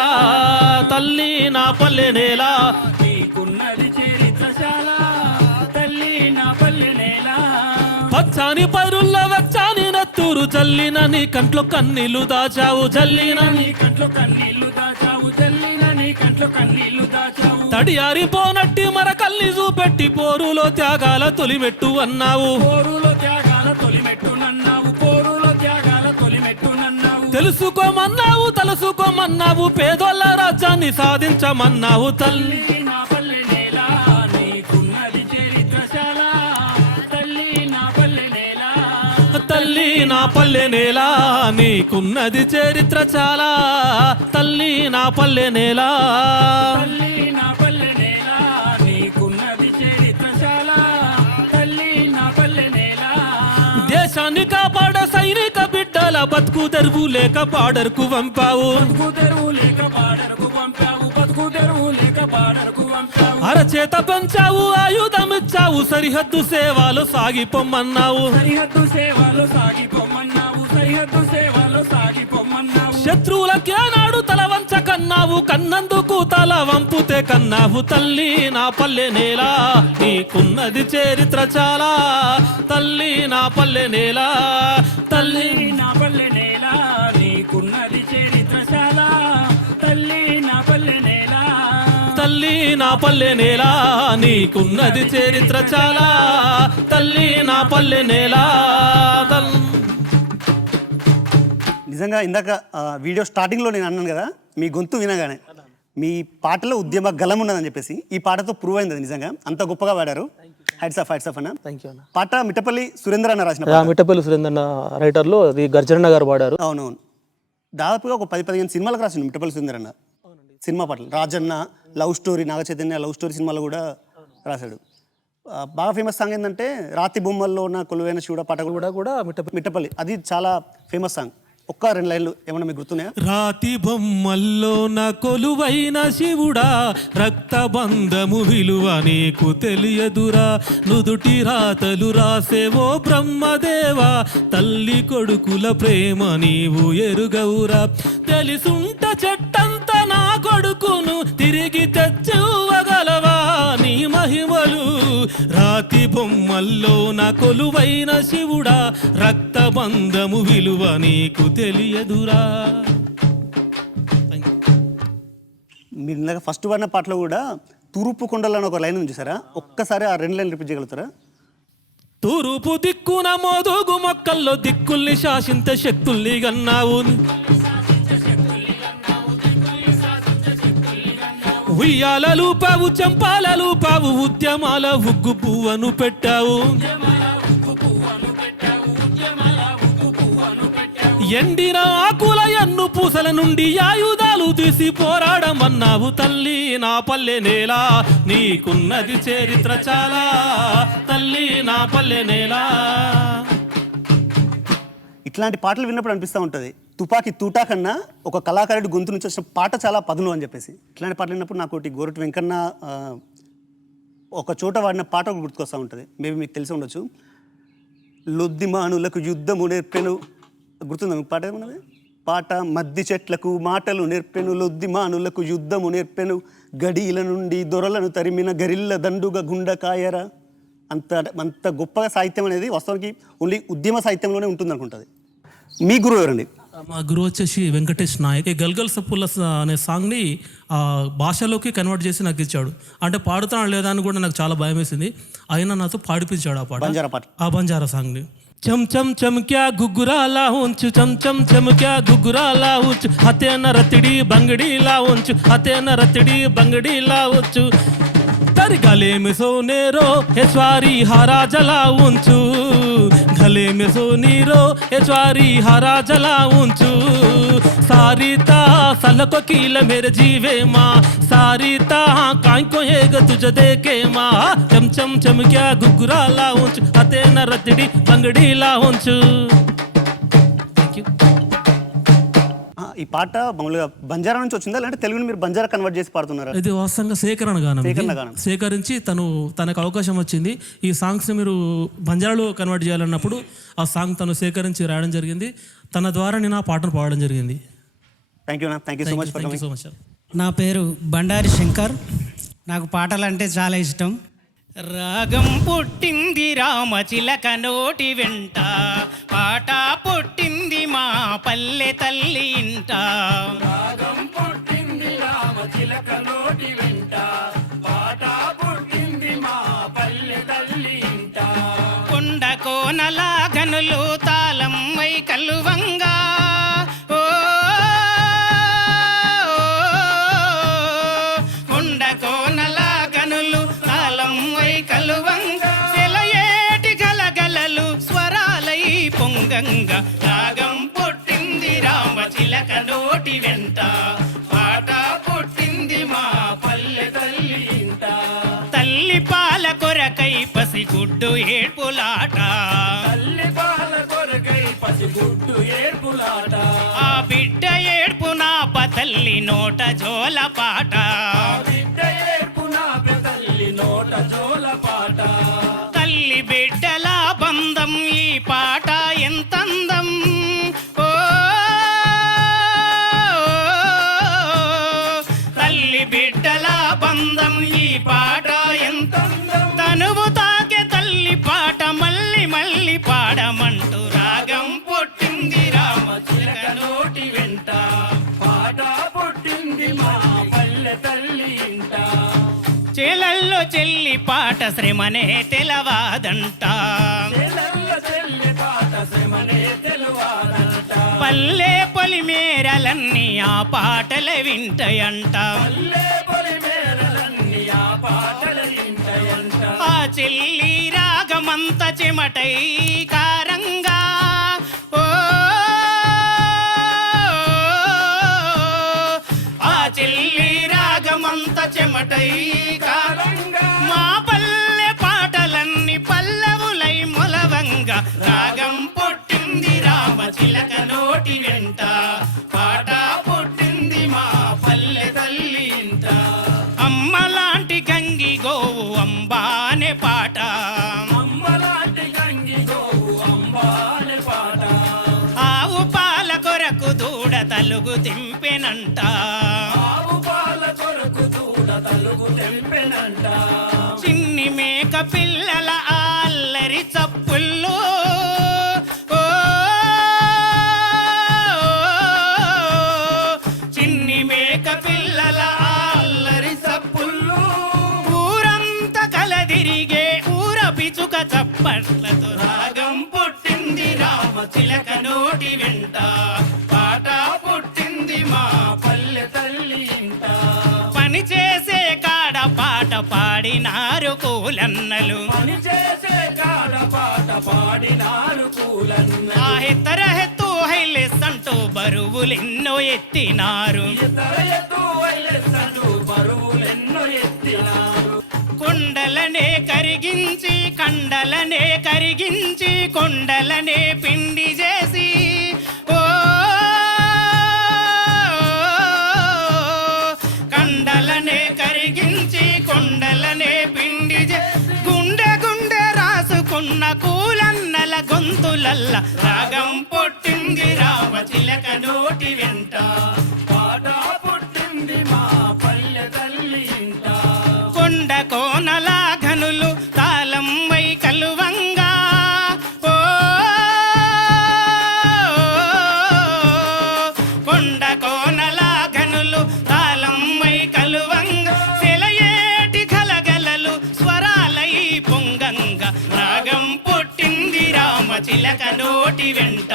తల్లి నా పల్లె నేల నీకున్నది చరిత్ర చాలా తల్లి నా పల్లె నేల పచ్చాని పైరుల్ల వచ్చాని నత్తూరు జల్లిన నీ కంట్లో కన్నీళ్లు దాచావు జల్లిన నీ కంట్లో కన్నీళ్లు దాచావు జల్లిన నీ కంట్లో కన్నీళ్లు దాచావు తడియారిపోనట్టి మరకల్ని చూపెట్టి పోరులో త్యాగాల తొలిమెట్టు అన్నావు పోరులో త్యాగాల తొలిమెట్టునన్నావు పోరులో త్యాగాల తొలిమెట్టునన్నావు తెలుసుకోమన్నావు తలుసుకోమన్నావు పేదోళ్ళ రాజ్యాన్ని సాధించమన్నావు తల్లి నా పల్లె నేల నీకున్నది చరిత్ర చాలా తల్లి నా పల్లె నేల తల్లి నా పల్లె నేల నీకున్నది చరిత్ర చాలా తల్లి నా పల్లె నేల తల్లి నా పల్లె నేల నీకున్నది చరిత్ర చాలా తల్లి నా పల్లె నేల దేశాన్ని కాపాడ సైనిక బిడ్డల బతుకు తెరువు లేక పాడరుకు పంపావు బతుకు తెరువు లేక పాడరకు పంపావు బతుకు తెరువు లేక పాడరకు పంపావు అరచేత పెంచావు ఆయుధమిచ్చావు సరిహద్దు సేవలు సాగిపోమ్మన్నావు సరిహద్దు సేవలు సాగిపోమన్నావు సరిహద్దు సేవలు సాగిపోమన్నావు శత్రువులకే నాడు తల వంచకన్నావు కన్నందుకు తల వంపుతే కన్నావు తల్లి నా పల్లె నేల నీకున్నది చరిత్ర చాలా తల్లి నా పల్లె నేల తల్లి నా పల్లె నేల నీకున్నది చరిత్ర చాలా తల్లి నా పల్లె నేల తల్లి నా పల్లె నేల నీకున్నది చరిత్ర చాలా తల్లి నా పల్లె నేల నిజంగా ఇందాక వీడియో స్టార్టింగ్లో నేను అన్నాను కదా, మీ గొంతు వినగానే మీ పాటలో ఉద్యమ గలం ఉన్నదని చెప్పేసి ఈ పాటతో ప్రూవ్ అయింది. నిజంగా అంత గొప్పగా పాడారు. హ్యాట్స్ ఆఫ్ అన్న. థ్యాంక్ యూ అన్న. పాట మిట్టపల్లి సురేంద్ర అన్న రాసిన పాట. మిట్టపల్లి సురేంద్ర అన్న రైటర్లో అది గర్జన గారు పాడారు. అవునవును. దాదాపుగా ఒక 10-15 సినిమాలకు రాసిండు మిట్టపల్లి సురేంద్ర అన్న సినిమా పాటలు. Rajanna, love story, Naga Chaitanya love story సినిమాలో కూడా రాశాడు. బాగా ఫేమస్ సాంగ్ ఏంటంటే రాతి బొమ్మల్లో ఉన్న కొలువైన శివుడ పాట కూడా మిట్టపల్లి, అది చాలా ఫేమస్ సాంగ్. ఒక్క 2 లైన్లు ఏమన్నా మీకు గుర్తున్నాయా? రాతి బొమ్మల్లో నా కొలువైన శివుడా రక్తబంధము విలువ నీకు తెలియదురా నుదుటి రాతలు రాసేవో బ్రహ్మదేవా తల్లి కొడుకుల ప్రేమ నీవు ఎరుగవురా తెలిసుంట చెట్టంత నా కొడుకును తిరిగి తెచ్చివ్వగలవా నీ మహిమలు రాతి బొమ్మల్లో నా కొలువైన శివుడా రక్తబంధము విలువ నీకు తెలియదురా. మీరు ఇందాక ఫస్ట్ పాడిన పాటలో కూడా తూర్పు కొండలు అని ఒక లైన్ ఉంది చూసారా? ఒక్కసారి ఆ 2 లైన్లు రిపీట్ చేయగలుగుతారా? తూర్పు దిక్కున మోదుగు మొక్కల్లో దిక్కుల్ని శాసింత శక్తుల్ని గన్నావు ఉయ్యాలలు పావు చంపాలలు పావు ఉద్యమాల ఉగ్గు పువ్వను పెట్టావు ఎండిన ఆకుల ఎన్ను పూసల నుండి ఆయుధాలు తీసి పోరాడమన్నావు తల్లి నా పల్లె నేల నీకున్నది చరిత్ర చాలా తల్లి నా పల్లె నేల. ఇట్లాంటి పాటలు విన్నప్పుడు అనిపిస్తూ ఉంటుంది తుపాకి తూటా కన్నా ఒక కళాకారుడి గొంతు నుంచి వచ్చిన పాట చాలా పదును అని చెప్పేసి. ఇట్లాంటి పాటలు విన్నప్పుడు నాకు ఒకటి గోరటి వెంకన్న ఒక చోట వాడిన పాట ఒకటి గుర్తుకొస్తూ ఉంటుంది. మేబీ మీకు తెలిసి ఉండొచ్చు. లొద్దిమానులకు యుద్ధము నేర్పెను, గుర్తుందా మీకు పాట ఏమన్నది? పాట మద్ది చెట్లకు మాటలు నేర్పెను లొద్దిమానులకు యుద్ధము నేర్పెను గడీల నుండి దొరలను తరిమిన గరిల్ల దండుగ గుండకాయరా. అంత గొప్పగా సాహిత్యం అనేది వాస్తవానికి ఓన్లీ ఉద్యమ సాహిత్యంలోనే ఉంటుంది అనుకుంటుంది. మీ గురువు ఎవరండి? మా గురువు వచ్చేసి వెంకటేష్ నాయక్. ఈ గల్గల్ సప్పుల అనే సాంగ్ని భాషలోకి కన్వర్ట్ చేసి నాకు ఇచ్చాడు. అంటే పాడుతాను లేదా అని కూడా నాకు చాలా భయం వేసింది. అయినా నాతో పాడిపించాడు ఆ పాట, బంజారా పాట, ఆ బంజారా సాంగ్ని. చం చం చమక్యా గుగ్గురాలా ఉంచు చం చం చమక్యా గుగ్గురాలా ఉంచు హతేన రతిడి బంగడీలా ఉంచు హతేన రతిడి బంగడీలా ఉంచు తరి గలే में सोने रो हे स्वारी हरा जला ఉంచు गले में सोनी रो हे स्वारी हरा जला ఉంచు सारीता सलको कील मेरे जीवे माँ सारीता काई को एक तुझे देखे माँ चम चम चमक्या गुगुराला ఉంచు हतेन रतड़ी बंगड़ीला ఉంచు. ఈ పాట మామూలుగా బంజారా నుంచి వచ్చిందా లేదంటే తెలుగుని మీరు బంజారా కన్వర్ట్ చేసి పాడుతున్నారా? ఇది వాస్తవంగా సేకరణ గానం ఇది. సేకరణ గానం. సేకరించి తనకు అవకాశం వచ్చింది ఈ సాంగ్స్ని మీరు బంజారాలో కన్వర్ట్ చేయాలన్నప్పుడు ఆ సాంగ్ తను సేకరించి రాయడం జరిగింది. తన ద్వారా నేను ఆ పాటను పాడడం జరిగింది. Thank you so much for thank you coming. So much. నా పేరు బండారి శంకర్. నాకు పాటలంటే చాలా ఇష్టం. రాగం పుట్టింది రామచిలక నోటి వెంట, పాట పుట్టింది మా పల్లె తల్లి ఇంట. రాగం పుట్టింది రామచిలక నోటి వెంట, పాట పుట్టింది మా పల్లె తల్లి ఇంట. కొండ కోనల గనులు తాళం వై కలువంగా, ఓ కొండ కోనల గనులు తాళం వై కలువంగా, సెలయేటి గలగలలు స్వరాలై పొంగంగా. రాగం పుట్టింది రామచిలక నోటి వెంట, పాట పుట్టింది మా పల్లె తల్లి ఇంట. తల్లి పాల కొరకై పసిగుడ్డు ఏడ్పులాట, తల్లి పాల కొరకై పసిగుడ్డు ఏడ్పులాట. ఆ బిడ్డ ఏడ్పు నా తల్లి నోట జోల పాట, బిడ్డ ఏడ్పు నా తల్లి నోట జోల పాట. తల్లి బిడ్డల బంధం ఈ పాట ఎంతందం, ఓ తల్లి బిడ్డల బంధం ఈ పాట ఎంతందం. తనువు తాకే తల్లి పాట మళ్ళీ మళ్ళీ పాడమంటూ రాగం పుట్టింది రామచిలక నోటి వెంట, పాట పుట్టింది మా పల్లె తల్లి ఇంట. చేలల్లో చెల్లి పాట శ్రమనే తెలవాదంట, చేలల్లో చెల్లి పాట శ్రమనే తెలవాదంట. పల్లె పొలిమేరలన్నీ ఆ పాటల వింటయంట, పల్లె పొలిమేరలన్నీ ఆ పాటల వింటయంట. ఆ చెల్లి రాగమంత చెమటై కారంగా, ఓ ఆ చెల్లి రాగమంత చెమటై కారంగా. మా పల్లె పాటలన్నీ పల్లవులై మొలవంగా. రాగం పుట్టింది రామచిలక నోటి వెంట, పాట పుట్టింది మా పల్లె తల్లి ఇంట. అమ్మలాంటి గంగి గోవు అంబానే పాట, అమ్మలాంటి గంగి గోవు అంబానే పాట. ఆవు పాల కొరకు దూడ తలుగు తింపెనంట, ఆవు పాల కొరకు దూడ తలుగు తెంపెనంట. చిన్ని మేక పిల్లల అల్లరి చప్పుల్లో, ఓ చిన్ని మేక పిల్లల అల్లరి చప్పుల్లో. ఊరంతా కలదిరిగే ఊర పిచుక చప్పట్లతో రాగం పుట్టింది రామచిలక నోటి వెంట, పాట పుట్టింది మా పల్లె తల్లి ఇంట. పని చేసే కాడ పాట పాడినారు కూలన్నలు, పని చేసే కాడ పాట పాడినారు కూలన్నలు. ఆ హెత్తర హెత్తు హైలెస్సంటూ బరువులెన్నో ఎత్తినారు, హెత్తర హెత్తు హైలెస్సంటూ బరువులెన్నో ఎత్తినారు. కొండలనే కరిగించి కండలనే కరిగించి కొండలనే పిండి చేసి, ఓ కండలనే కరిగించి కొండలనే పిండి చేసి, గుండె గుండె రాసుకున్న కూలన్నల గొంతులల్ల రాగం పుట్టింది రామచిలక నోటి వెంట, పాట పుట్టింది మా పల్లె తల్లి ఇంట. కొండ కోనల ఘనులు తాళం వై కలువంగా, ఓ కొండ కోనల ఘనులు తాళం వై కలువంగా, సెలయేటి గలగలలు స్వరాలై పొంగంగా. రాగం పుట్టింది రామచిలక నోటి వెంట,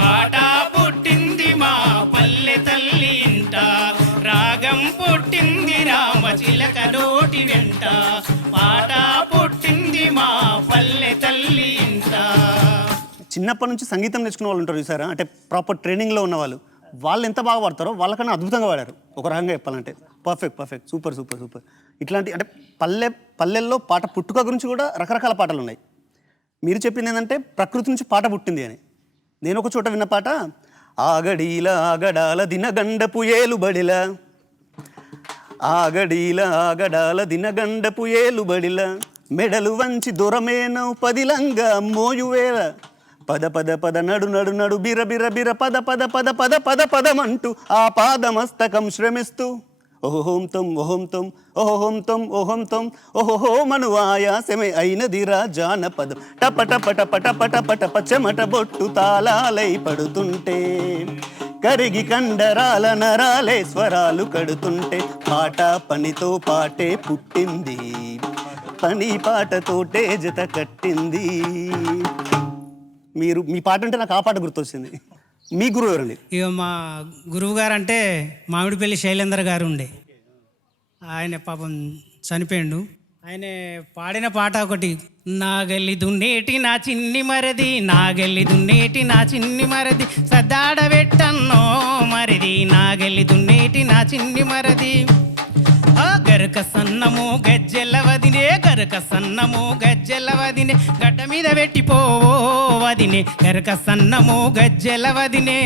పాట పుట్టింది మా పల్లె తల్లి ఇంట. రాగం పుట్టింది రామచిలక నోటి వెంట, పాట పుట్టింది మా పల్లె తల్లి ఇంట. చిన్నప్పటి నుంచి సంగీతం నేర్చుకున్న వాళ్ళు ఉంటారు చూసారా, అంటే ప్రాపర్ ట్రైనింగ్లో ఉన్న వాళ్ళు ఎంత బాగా పాడతారో వాళ్ళకన్నా అద్భుతంగా పాడారు ఒక రకంగా చెప్పాలంటే. Perfect super. ఇట్లాంటి అంటే పల్లెల్లో పాట పుట్టుక గురించి కూడా రకరకాల పాటలు ఉన్నాయి. మీరు చెప్పింది ఏంటంటే ప్రకృతి నుంచి పాట పుట్టింది అని. నేను ఒక చోట విన్న పాట, ఆగడీల ఆగడాల దినగండపు ఏలుబడిల ఆగడీల ఆగడాల దినగండపు ఏలుబడిల మెడలు వంచి దొరమేనవు పదిలంగా మోయువేల పద పద పద నడు నడు నడు బిర బిర బిర పద పద పద పద పద పదమంటూ ఆ పాదమస్తకం శ్రమిస్తూ ఓహోం తం ఓహోం తం ఓహోం తం ఓహోం తం ఓహో మను ఆయాసమే అయినదిరా జానపదం టప టప టప టప టప టప చెమట బొట్టు తాళాలై పడుతుంటే కరిగి కండరాల నరాలే స్వరాలు కడుతుంటే పాట పనితో పాటే పుట్టింది పని పాటతోటే జత కట్టింది. మీరు మీ పాట అంటే నాకు ఆ పాట గుర్తొచ్చింది. మీ గురువు ఎవరండి? ఇక మా గురువు గారు అంటే మామిడిపల్లి శైలేంద్ర గారు ఉండే. ఆయన పాపం చనిపోయిండు. ఆయన పాడిన పాట ఒకటి, నాగల్లి దున్నేటి నా చిన్ని మరది, నాగల్లి దున్నేటి నా చిన్ని మరది, సద్దాడ పెట్టన్నో మరిది, నాగల్లి దున్నేటి నా చిన్ని మరది, గరక సన్నము గజ్జెల వదినే, గరక సన్నము గజ్జెల వదినే, గడ్డ మీద పెట్టిపోవో వదినే, గరక సన్నము గజ్జెల వదినే,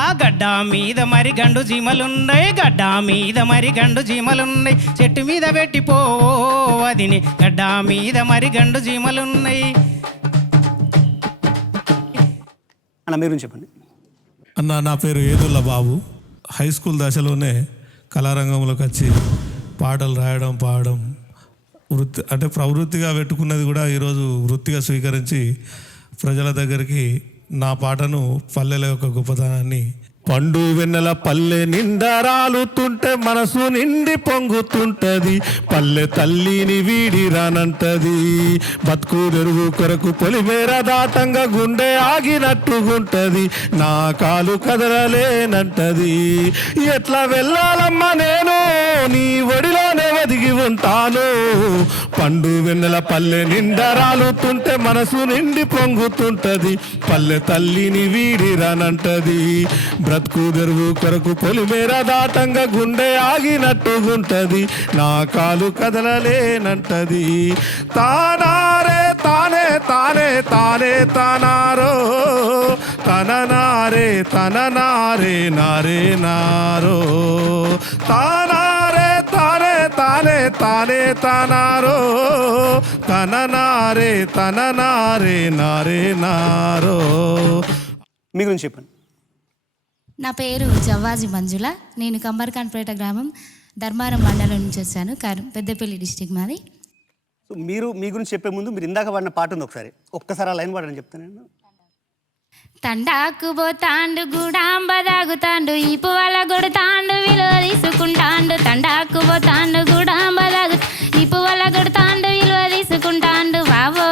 ఆ గడ్డ మీద మరి గండు జీమలున్నాయి, గడ్డ మీద మరి గండు జీమలున్నాయి, చెట్టు మీద పెట్టిపోవో వదినే, గడ్డ మీద మరి గండు జీమలున్నాయి. అన్న మీరు చెప్పండి. అన్న నా పేరు ఏదుల్లా బాబు. హై స్కూల్ దశలోనే కళారంగంలోకి వచ్చి పాటలు రాయడం పాడడం ప్రవృత్తిగా పెట్టుకున్నది కూడా ఈరోజు వృత్తిగా స్వీకరించి ప్రజల దగ్గరికి నా పాటను పల్లెల యొక్క గొప్పతనాన్ని, పండు వెన్నెల పల్లె నిండా రాలుతుంటే మనసు నిండి పొంగుతుంటది, పల్లె తల్లిని వీడి రానంటది, బతుకు తెరువు కొరకు పొలిమేర దాటంగా గుండె ఆగినట్టుగుంటది, నా కాలు కదలలేనంటది, ఎట్లా వెళ్ళాలమ్మా నేను నీ ఒడిలోనే ఒదిగి ఉంటాను, పండు వెన్నెల పల్లె నిండా రాలుతుంటే మనసు నిండి పొంగుతుంటది, పల్లె తల్లిని వీడి రానంటది, బ్రతుకు తెరువు కొరకు పొలిమేర దాటంగా గుండె ఆగినట్టుగుంటది, నా కాలు కదలలేనంటది, తానారే తానే తానే తానే తానారో తననారే తననారే నారే నారో, తానారే తానే తానే తానే తానారో తననారే తననారే నారే నారో. మీ గురించి చెప్పండి. నా పేరు జవ్వాజీ మంజుల. నేను కంబర్ఖాన్పేట గ్రామం ధర్మారం మండలం నుంచి వచ్చాను. పెద్దపల్లి డిస్టిక్ మాది. సో మీరు మీ గురించి చెప్పే ముందు మీరు ఇందాక పాడిన పాట ఉంది, ఒక్కసారి ఆ లైన్ పాడని చెప్తాను నేను. తండాకు పోతాండు గుడాంబ దాగుతాండు ఈపు వల కొడతాండు విలువ తీసుకుంటాండు, తండాకు పోతాండు గుడాంబ దాగు ఈపు వల కొడతాండు విలువ తీసుకుంటాండు, వావో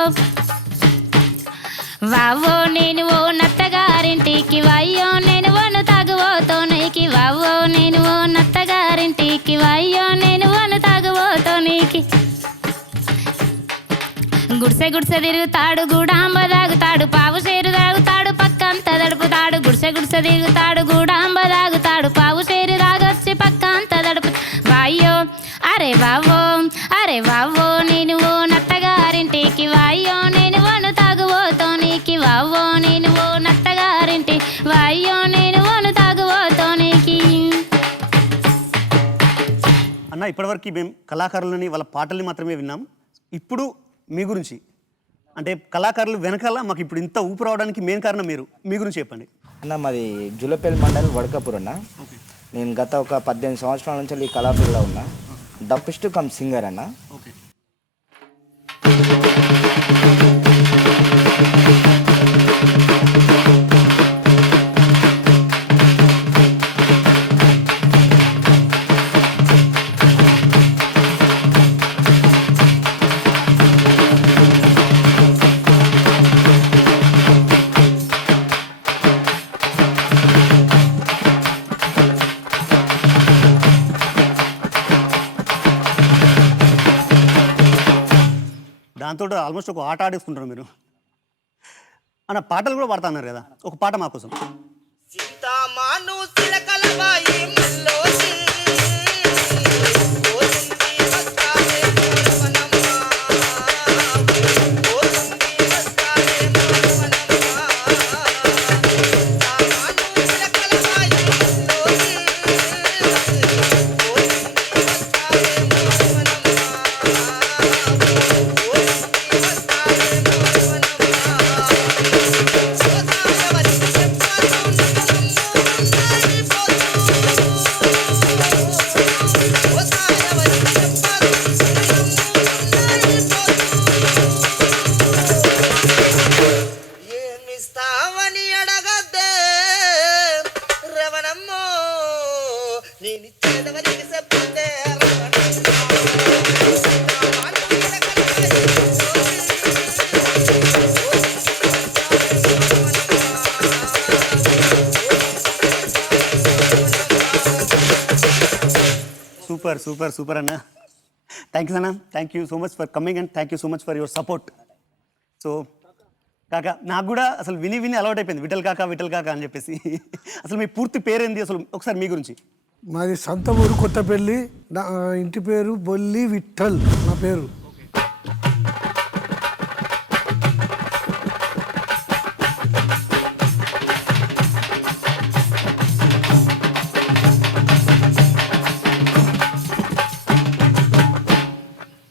వావో నేను ఓ నత్తగారింటికి, వాయ్యో నేను ఓను తాగుబోతోనికి, వావో నేను ఓ నత్తగారింటికి, వాయ్యో నేను ఓను తాగుబోతోనికి, గుడిసె గుడిసె తిరుగుతాడు గుడాంబ తాగుతాడు, పావు సేరు తాగుతాడు పక్కంతా దడుపుతాడు, గుడిసె గుడిసె తిరుగుతాడు గుడాంబ తాగుతాడు, పావు సేరు తాగొచ్చి పక్కంతా దడుపు, వాయ్యో అరే వావో అరే వావో నేను ఓ నత్తగారింటికి, వాయ్యో నేను ఓను తాగుబోతోనికి, వావో నేను ఓ నత్తగారింటి, వాయ్యో నేను ఓను తాగుబోతోనికి. అన్న ఇప్పటివరకు మేము కళాకారులని వాళ్ళ పాటల్ని మాత్రమే విన్నాం. ఇప్పుడు మీ గురించి అంటే కళాకారులు వెనకాల మాకు ఇప్పుడు ఇంత ఊపు రావడానికి మెయిన్ కారణం మీరు. మీ గురించి చెప్పండి. అన్న మాది జులపల్లి మండలం వడకపూర్ అన్న. నేను గత ఒక 18 సంవత్సరాల నుంచి ఈ కళాఫీల్డ్లో ఉన్నా. డప్పిస్ట్ కమ్ సింగర్ అన్న. దాంతో ఆల్మోస్ట్ ఒక ఆట ఆడేసుకుంటారు మీరు. అన్న పాటలు కూడా పాడుతున్నారు కదా, ఒక పాట మా కోసం. నేను ఇచ్చేదవరికి చెప్పుతే సూపర్ సూపర్ సూపర్ అన్న. థ్యాంక్ యూ అన్న. Thank you so much for coming and thank you so much for your support. So కాకా నాకు కూడా అసలు విని విని అలవాటు అయిపోయింది విఠల్ కాకా అని చెప్పేసి. అసలు మీ పూర్తి పేరేంది అసలు ఒకసారి మీ గురించి? మాది సొంత ఊరు కొత్తపల్లి, నా ఇంటి పేరు బొల్లి విఠల్ నా పేరు.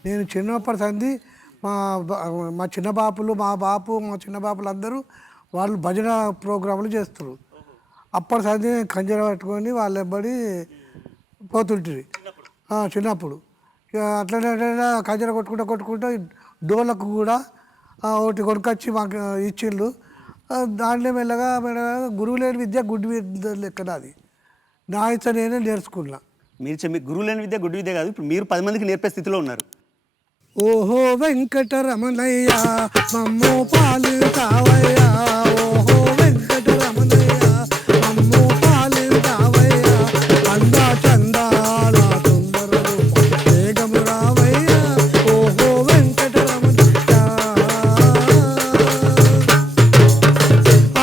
నేను చిన్నప్పటి సంది మా చిన్న బాపులు మా చిన్న బాపులు అందరూ వాళ్ళు భజన ప్రోగ్రాములు చేస్తారు. అప్పటి సంది కంజర పట్టుకొని వాళ్ళు ఎబ్బడి పోతుంటుంది చిన్నప్పుడు. ఇక అట్లనే కంజర కొట్టుకుంటూ డోలకు కూడా ఒకటి కొనుకొచ్చి మాకు ఇచ్చిళ్ళు. దాంట్లో మెల్లగా గురువు లేని విద్య గుడ్డి విద్య లెక్కన అది నా ఇచ్చ నేనే నేర్చుకున్నా. మీరు గురువు లేని విద్య గుడ్డి విద్య కాదు, ఇప్పుడు మీరు 10 మందికి నేర్పే స్థితిలో ఉన్నారు. ఓహో వెంకటరమణయ్య మమ్ము పాలు కావయ్యా, ఓహో వెంకటరమణయ్య మమ్ము పాలు కావయ్యా, అందా చందాల సుందర వేగము రావయ్యా, ఓహో వెంకటరమణయ్య.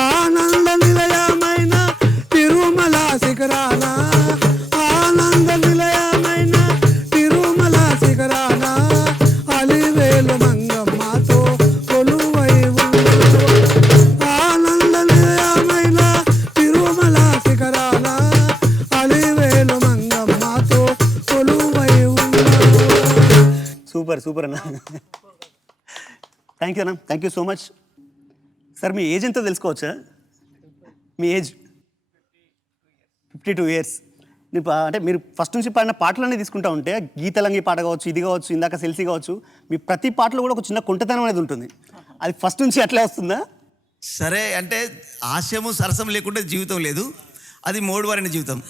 ఆనంద నిలయమైన తిరుమల శిఖరాన, ఆనంద నిలయమైన తిరుమల శిఖరాన అలివేలు మంగమ్మతో కొలువై ఉన్నాడు. ఆనంద నిలయమైన తిరుమల శిఖరాన అలివేలు మంగమ్మతో కొలువై ఉన్నాడు. సూపర్ సూపర్ అన్న. థ్యాంక్ యూ అన్న. Thank you so much. Sir me age ఎంతో తెలుసుకోవచ్చా? మీ ఏజ్ 52 years. అంటే మీరు ఫస్ట్ నుంచి పాడిన పాటలన్నీ తీసుకుంటా ఉంటే గీతలంగి పాట కావచ్చు, ఇది కావచ్చు, ఇందాక సెల్సీ కావచ్చు, మీ ప్రతి పాటలో కూడా ఒక చిన్న కుంటతనం అనేది ఉంటుంది. అది ఫస్ట్ నుంచి అట్లే వస్తుందా? సరే అంటే హాస్యము సరసం లేకుంటే జీవితం లేదు. అది మోడువారిన జీవితం.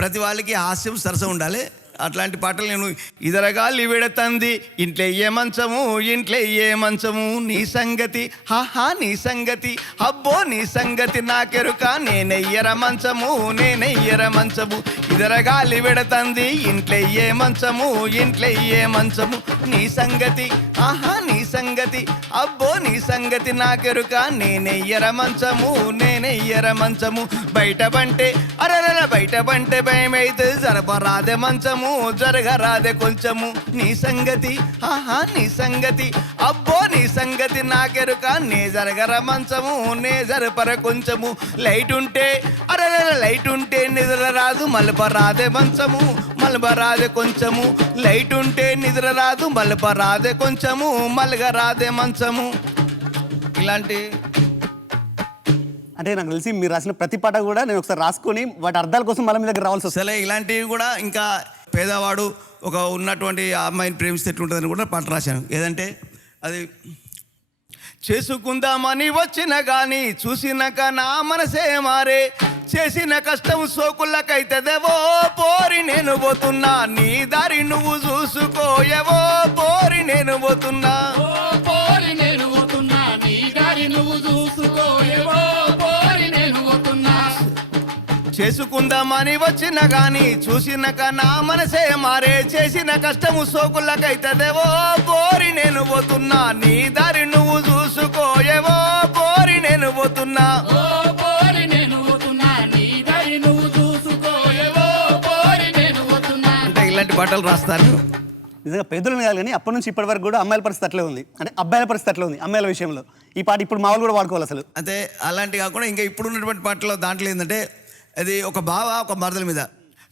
ప్రతి వాళ్ళకి హాస్యం సరసం ఉండాలి. అట్లాంటి పాటలు నేను ఇదరగాలి విడతంది ఇంట్లో ఏ మంచము, ఇంట్లో ఏ మంచము, నీ సంగతి హాహా నీ సంగతి, అబ్బో నీ సంగతి నాకెరుక, నేనెయ్యర మంచము నేనెయ్యర మంచము, ఇదరగాలి విడతంది ఇంట్లో ఏ మంచము, ఇంట్లో ఏ మంచము, నీ సంగతి ఆహా నీ సంగతి, అబ్బో నీ సంగతి నాకెరుక, నేనెయ్యర మంచము నేనెయ్యర మంచము, బయట బంటే అరరర బయట బంటే భయమైతే జరపరాదే మంచము, జరగరాదే కొంచెము, నీ సంగతి ఆహా నీ సంగతి, అబ్బో నీ సంగతి నాకెరుక, నే జరగర మంచము నే జరపర కొంచెము, లైట్ ఉంటే అరరర లైట్ ఉంటే నిద్ర రాదు మలపరాదే మంచము మలపరాదే కొంచెము, లైట్ ఉంటే నిద్ర రాదు మలపరాదే కొంచెము మలగరాదే మంచము. ఇలాంటి అంటే నాకు తెలిసి మీరు రాసిన ప్రతి పాట కూడా నేను ఒకసారి రాసుకొని వాటి అర్థాల కోసం మళ్ళీ మీ దగ్గర రావాల్సి వస్తుంది. అసలే ఇలాంటివి కూడా ఇంకా పేదవాడు ఒక ఉన్నటువంటి అమ్మాయిని ప్రేమిస్తే ఎట్లుంటుందని కూడా పాట రాశాను. ఏదంటే అది చేసుకుందామని వచ్చిన కానీ చూసినాక నా మనసే మారే, చేసిన కష్టం సోకులకైతదేవో పోరి నేను పోతున్నా, నీ దారి నువ్వు చూసుకోయవో పోరి నేను పోతున్నా, పోరి నేను పోతున్నా, నీ దారి నువ్వు చూసుకోయవో పోరి నేను పోతున్నా, చేసుకుందామని వచ్చిన గాని చూసినాక నా మనసే మారే, చేసిన కష్టము సోకులకైతదేవో పోరి నేను పోతున్నా, నీ దారి నువ్వు చూసుకోయేవో పోరి నేను పోతున్నా, పోరి నేను పోతున్నా, నీ దారి నువ్వు చూసుకోయేవో పోరి నేను పోతున్నా. అంటే ఇలాంటి పాటలు రాస్తాను. నిజంగా పేదలను కాదు కానీ అప్పటి నుంచి ఇప్పటి వరకు కూడా అమ్మాయిల పరిస్థితి అట్లే ఉంది, అంటే అబ్బాయిల పరిస్థితి అట్లే ఉంది అమ్మాయిల విషయంలో. ఈ పాట ఇప్పుడు మా వాళ్ళు కూడా వాడుకోవాలి అసలు. అంటే అలాంటి కాకుండా ఇంకా ఇప్పుడు ఉన్నటువంటి పాటలో దాంట్లో ఏంటంటే అది ఒక బావ ఒక మరదల మీద,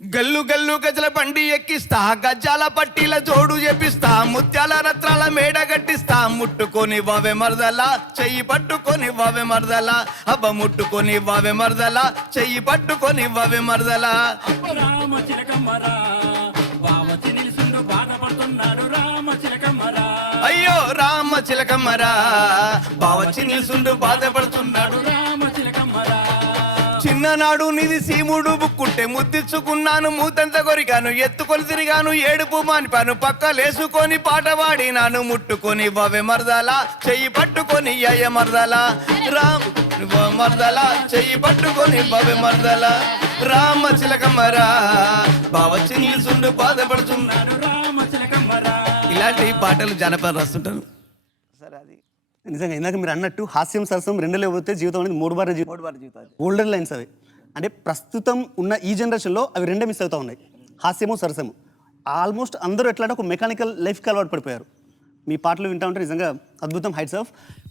గల్లు గల్లు గజల బండి ఎక్కిస్తా, గజ్జాల పట్టీల జోడు చేపిస్తా, ముత్యాల రత్నాల మేడ గట్టిస్తా, ముట్టుకొని వావే మరదలా చెయ్యి పట్టుకొని వావే మరదలా, అబ్బ ముట్టుకొని వావే మరదలా చెయ్యి పట్టుకొని వావే మరదలా. రామ చిలకమ్మరా బావ చినిల్సుండు బాధపడుతున్నాడు, రామ చిలకమ్మరా అయ్యో రామ చిలకమ్మరా బావ చినిల్సుండు బాధపడుతున్నాడు, రామ చిలకమ్మరా చిన్న చిన్ననాడు నీది సీముడు బుక్కుంటే ముద్దిచ్చుకున్నాను, మూతంత కొరికాను, ఎత్తుకొని తిరిగాను, ఏడుపు మానిపాను, పక్కలేసుకొని పాట పాడినాను, ముట్టుకొని బవె మరదలా చెయ్యి పట్టుకొని అయ్య మరదలా రామ్ మరదలా చెయ్యి పట్టుకొని బవె మరదలా రామ చిలకమ్మరా బావ చిల్లుచుండు బాధపడుచున్నాడు రామ చిలకమ్మరా. ఇలాంటి పాటలు జానపదం రాస్తుంటాను. సరే అది నిజంగా ఇందాక మీరు అన్నట్టు హాస్యం సరసం రెండు లేకపోతే జీవితం అనేది మూడు బార్ జీవితం గోల్డెన్ లైన్స్ అవి. అంటే ప్రస్తుతం ఉన్న ఈ జనరేషన్లో అవి రెండే మిస్ అవుతూ ఉన్నాయి, హాస్యము సరసము. ఆల్మోస్ట్ అందరూ ఎట్లా ఒక మెకానికల్ లైఫ్కి అలవాటు పడిపోయారు. మీ పాటలు వింటా ఉంటే నిజంగా అద్భుతం. Heights of.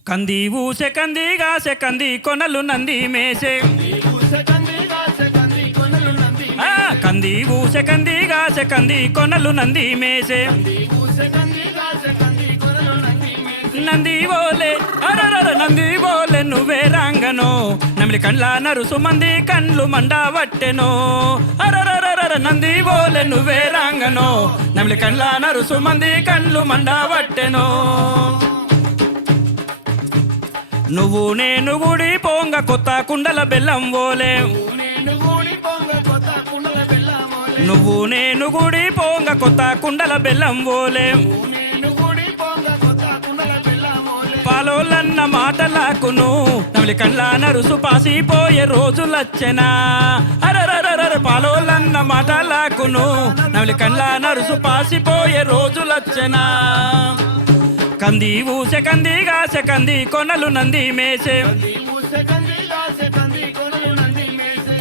కంది ఊసె కందిగా సెకంది కొనలు నంది మేసే, కంది ఊసె కందిగా సెకంది కొనలు నంది మేసే, నంది బోలే అరర నంది బోలే నువ్వే రంగనో, నమిలి కండ్ల నరుసు మంది కండ్లు మండవట్టెనో, అరరర నంది బోలే నువ్వే రంగనో, నమిలి కండ్ల నరుసు మంది కండ్లు మండవట్టెనో. నువ్వు నేను గుడి పోంగ కొత్త కుండల బెల్లం బోలే, నువ్వు నేను గుడి పోంగ కొత్త కుండల బెల్లం బోలే, పాలోలన్న మాటలాకును నమిలి కండ్ల నరుసు పాసిపోయే రోజులచ్చనా, అరరర పాలోలన్న మాటలాకును నమిలి కండ్ల నరుసు పాసిపోయే రోజులచ్చనా. కంది ఊసె కందిగా సెకంది కొనలు నంది మేసే,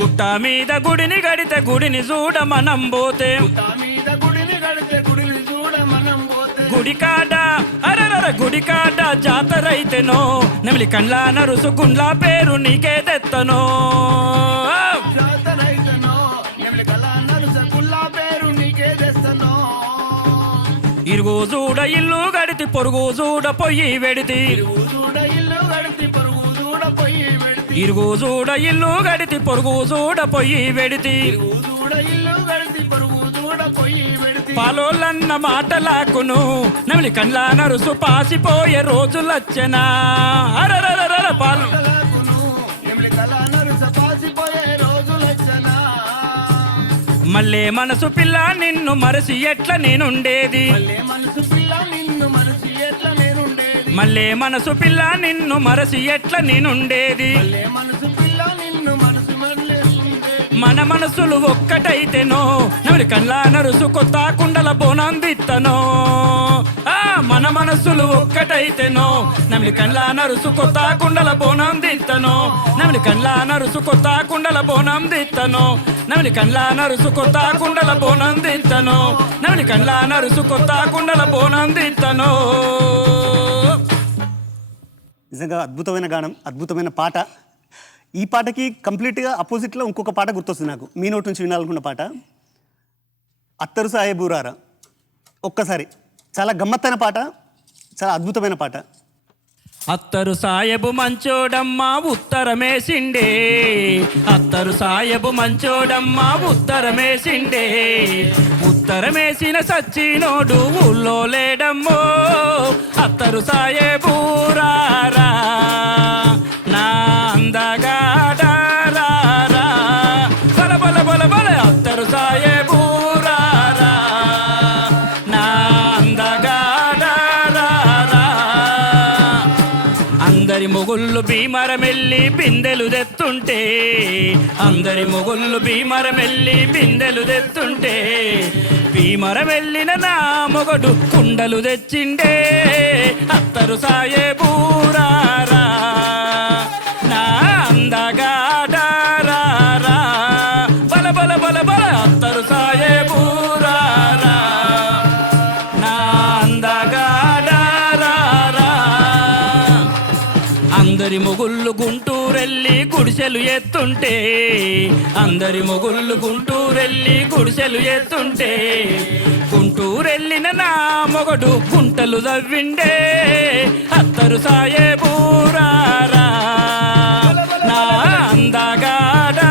గుట్ట మీద గుడిని గడితే గుడిని చూడ మనం పోతే, గుడికాడ అరరర గుడికాడ జాతరైతెనో, నమిలి కండ్ల నరుసు గుండ్ల పేరు నీకే తెత్తనో, ఇరుగు చూడ ఇల్లు గడితి పొరుగు చూడ పొయ్యి వెడితి, ఇరుగు చూడ ఇల్లు గడితి పొరుగు చూడ పొయ్యి వెడితి, పాలోలన్న మాటలాకును నమిలి కండ్ల నరుసు పాసిపోయే రోజులచ్చనా, అరరర పాలు మళ్ళీ మనసు పిల్ల నిన్ను మరసి ఎట్లా నేనుండేది, మళ్ళీ మనసు పిల్ల నిన్ను మరసి ఎట్లా నేనుండేది, మన మనసులు ఒక్కటైతేనో నమిలి కండ్ల నరుసు కొత్త కుండల బోనందిత్తనో, మన మనసులు ఒక్కటైతేనో నమిలి కండ్ల నరుసు కొత్త కుండల బోనందిత్తనో, నమిలి కండ్ల నరుసు కొత్త కుండల బోనందిత్తనో, నమిలి కండ్ల నరుసు కొత్త కుండల బోనందిత్తనో, నమిలి కండ్ల నరుసు కొత్త కుండల బోనందిత్తనో. నిజంగా అద్భుతమైన గానం, అద్భుతమైన పాట. ఈ పాటకి కంప్లీట్గా అపోజిట్లో ఇంకొక పాట గుర్తొస్తుంది నాకు, మీ నోటి నుంచి వినాలనుకున్న పాట. అత్తరు సాయబూరారా. ఒక్కసారి చాలా గమ్మత్తైన పాట, చాలా అద్భుతమైన పాట. అత్తరు సాయబు మంచోడమ్మా ఉత్తరమేసిండే, అత్తరు సాయబు మంచోడమ్మా ఉత్తరమేసిండే, ఉత్తరమేసిన సచ్చినోడు ఊళ్ళో లేడమ్మో, అత్తరు సాయబూరారా నా అందగాడారా, బల బల బల బల అత్తరు సాయబూరారా నా అందగాడారా. అందరి మొగుళ్ళు భీమరమెల్లి బిందెలు తెత్తుంటే, అందరి మొగుళ్ళు భీమరమెల్లి బిందెలు తెత్తుంటే, భీమరమెల్లిన నా మొగడు కుండలు తెచ్చిండే, అత్తరు సాయబూరారా నా అందగాడారా, బల బల బల బల అత్తరు సాయబూరారా నా అందగాడారా. అందరి మొగుళ్ళు గుంటూరెళ్ళి గుడిసెలు ఎత్తుంటే, అందరి మొగుళ్ళు గుంటూరెళ్ళి గుడిసెలు ఎత్తుంటే, గుంటూరెళ్ళిన నా మొగడు గుంటలు దవ్విండే, అత్తరు సాయబూరారా నా అందగాడారా.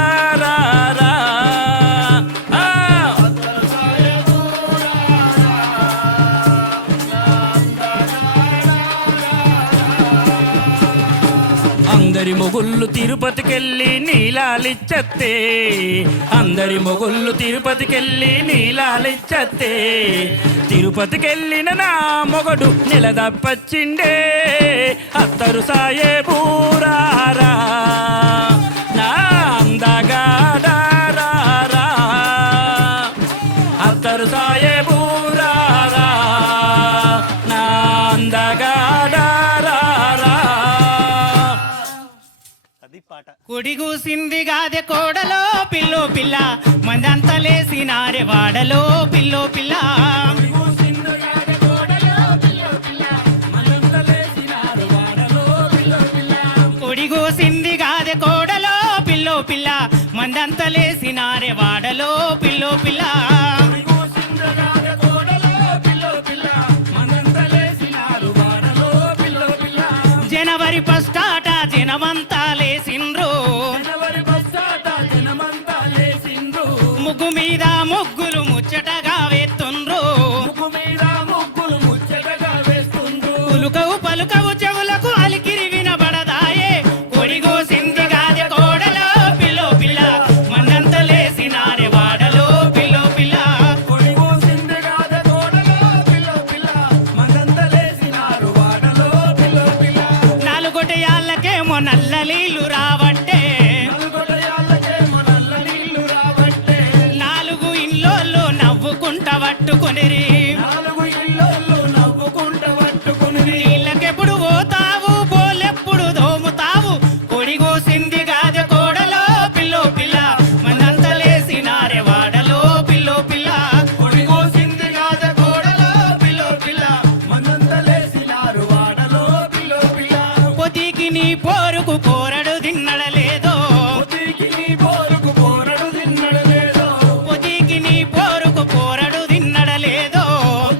అందరి మొగుళ్ళు తిరుపతికెళ్ళి నీలాలిచ్చత్తే, అందరి మొగుళ్ళు తిరుపతికెళ్ళి నీలాలిచ్చత్తే. తిరుపతికెళ్ళిన నా మొగడు నిలదప్పచ్చిండే, అత్తరు సాయే బూరారా నా అందగాడారా, అత్తరు సాయే బూరారా నా అందగాడారా. కుడి కూసింది గాదె కోడలో పిల్లో పిల్ల, మందంతా లేసినారే వాడలో పిల్లో పిల్ల. కుడి కూసింది గాదె కోడలో పిల్లో పిల్ల, మందంతా లేసినారే వాడలో పిల్లో పిల్ల. జనవరి ఫస్ట్ ఆట జనమంతా లేసిండ్రు, ముగ్గు మీద ముగ్గులు ముచ్చటగా వేస్తుండ్రు, పులుకవు పలుకవు చెవులకు అలికిరి వినబడదాయే. కొడిగోసింది గాదె కోడలో పిల్లో పిల్ల, మన్నంత లేసినారే వాడలో పిల్లో పిల్ల. నాలుగొటయాళ్ళకేమో నల్ల నీళ్ళు రావట్టే, నాలుగు ఇళ్ళోళ్ళు నవ్వుకుంట పట్టుకొనిరి, నీళ్ళకెప్పుడు పోతావు బోలెప్పుడు దోముతావు. కొడిగోసింది గాదె కోడలో పిల్లో పిల్ల, మనంత లేసినారే వాడలో పిల్లో పిల్ల. కొడిగోసింది గాదె కోడలో పిల్లో పిల్ల, మనంత లేసినారు వాడలో పిల్లో పిల్ల. పొతికి నీ పోరుకు కోరడు తిన్నడలేదో, పొతికి నీ పోరుకు కోరడు తిన్నడలేదో, పొతికి నీ పోరుకు కోరడు తిన్నడలేదో,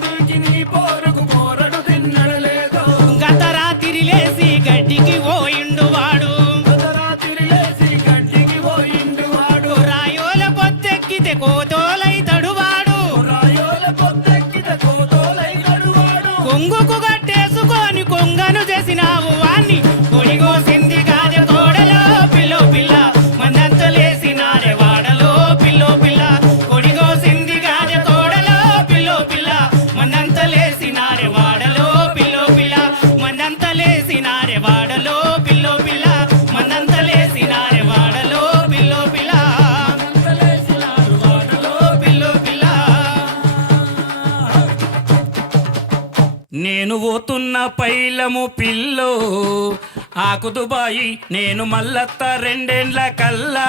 పొతికి నీ పోరుకు కోరడు తిన్నడలేదో. గత రాత్రి లేసి గడ్డికి పోయిండు వాడు, గత రాత్రి లేసి గడ్డికి పోయిండు వాడు. రాయోల పొద్దెక్కితే కోతోలైతడు వాడు, రాయోల పొద్దెక్కితే కోతోలైతడు వాడు. కొంగుకు గట్టేసుకొని కొంగను చేసినావు వాణ్ణి. కొడిగోసింది గాదె కోడలో పిల్లో పిల్ల, మనంత లేసినారే వాడలో పిల్లో పిల్ల. కొడిగోసింది గాదె కోడలో పిల్లో పిల్ల, మనంత లేసినారే వాడలో పిల్లో పిల్ల, మనంత లేసినారే వాడలో పిల్లో పిల్ల, మనంత లేసినారే వాడలో పిల్లో పిల్ల, మనంత లేసినారు వాడలో పిల్లో పిల్ల. నేను పోతున్న పైలము పిల్లో ఆకుదుబాయి, నేను మల్లత్త రెండేండ్ల కల్లా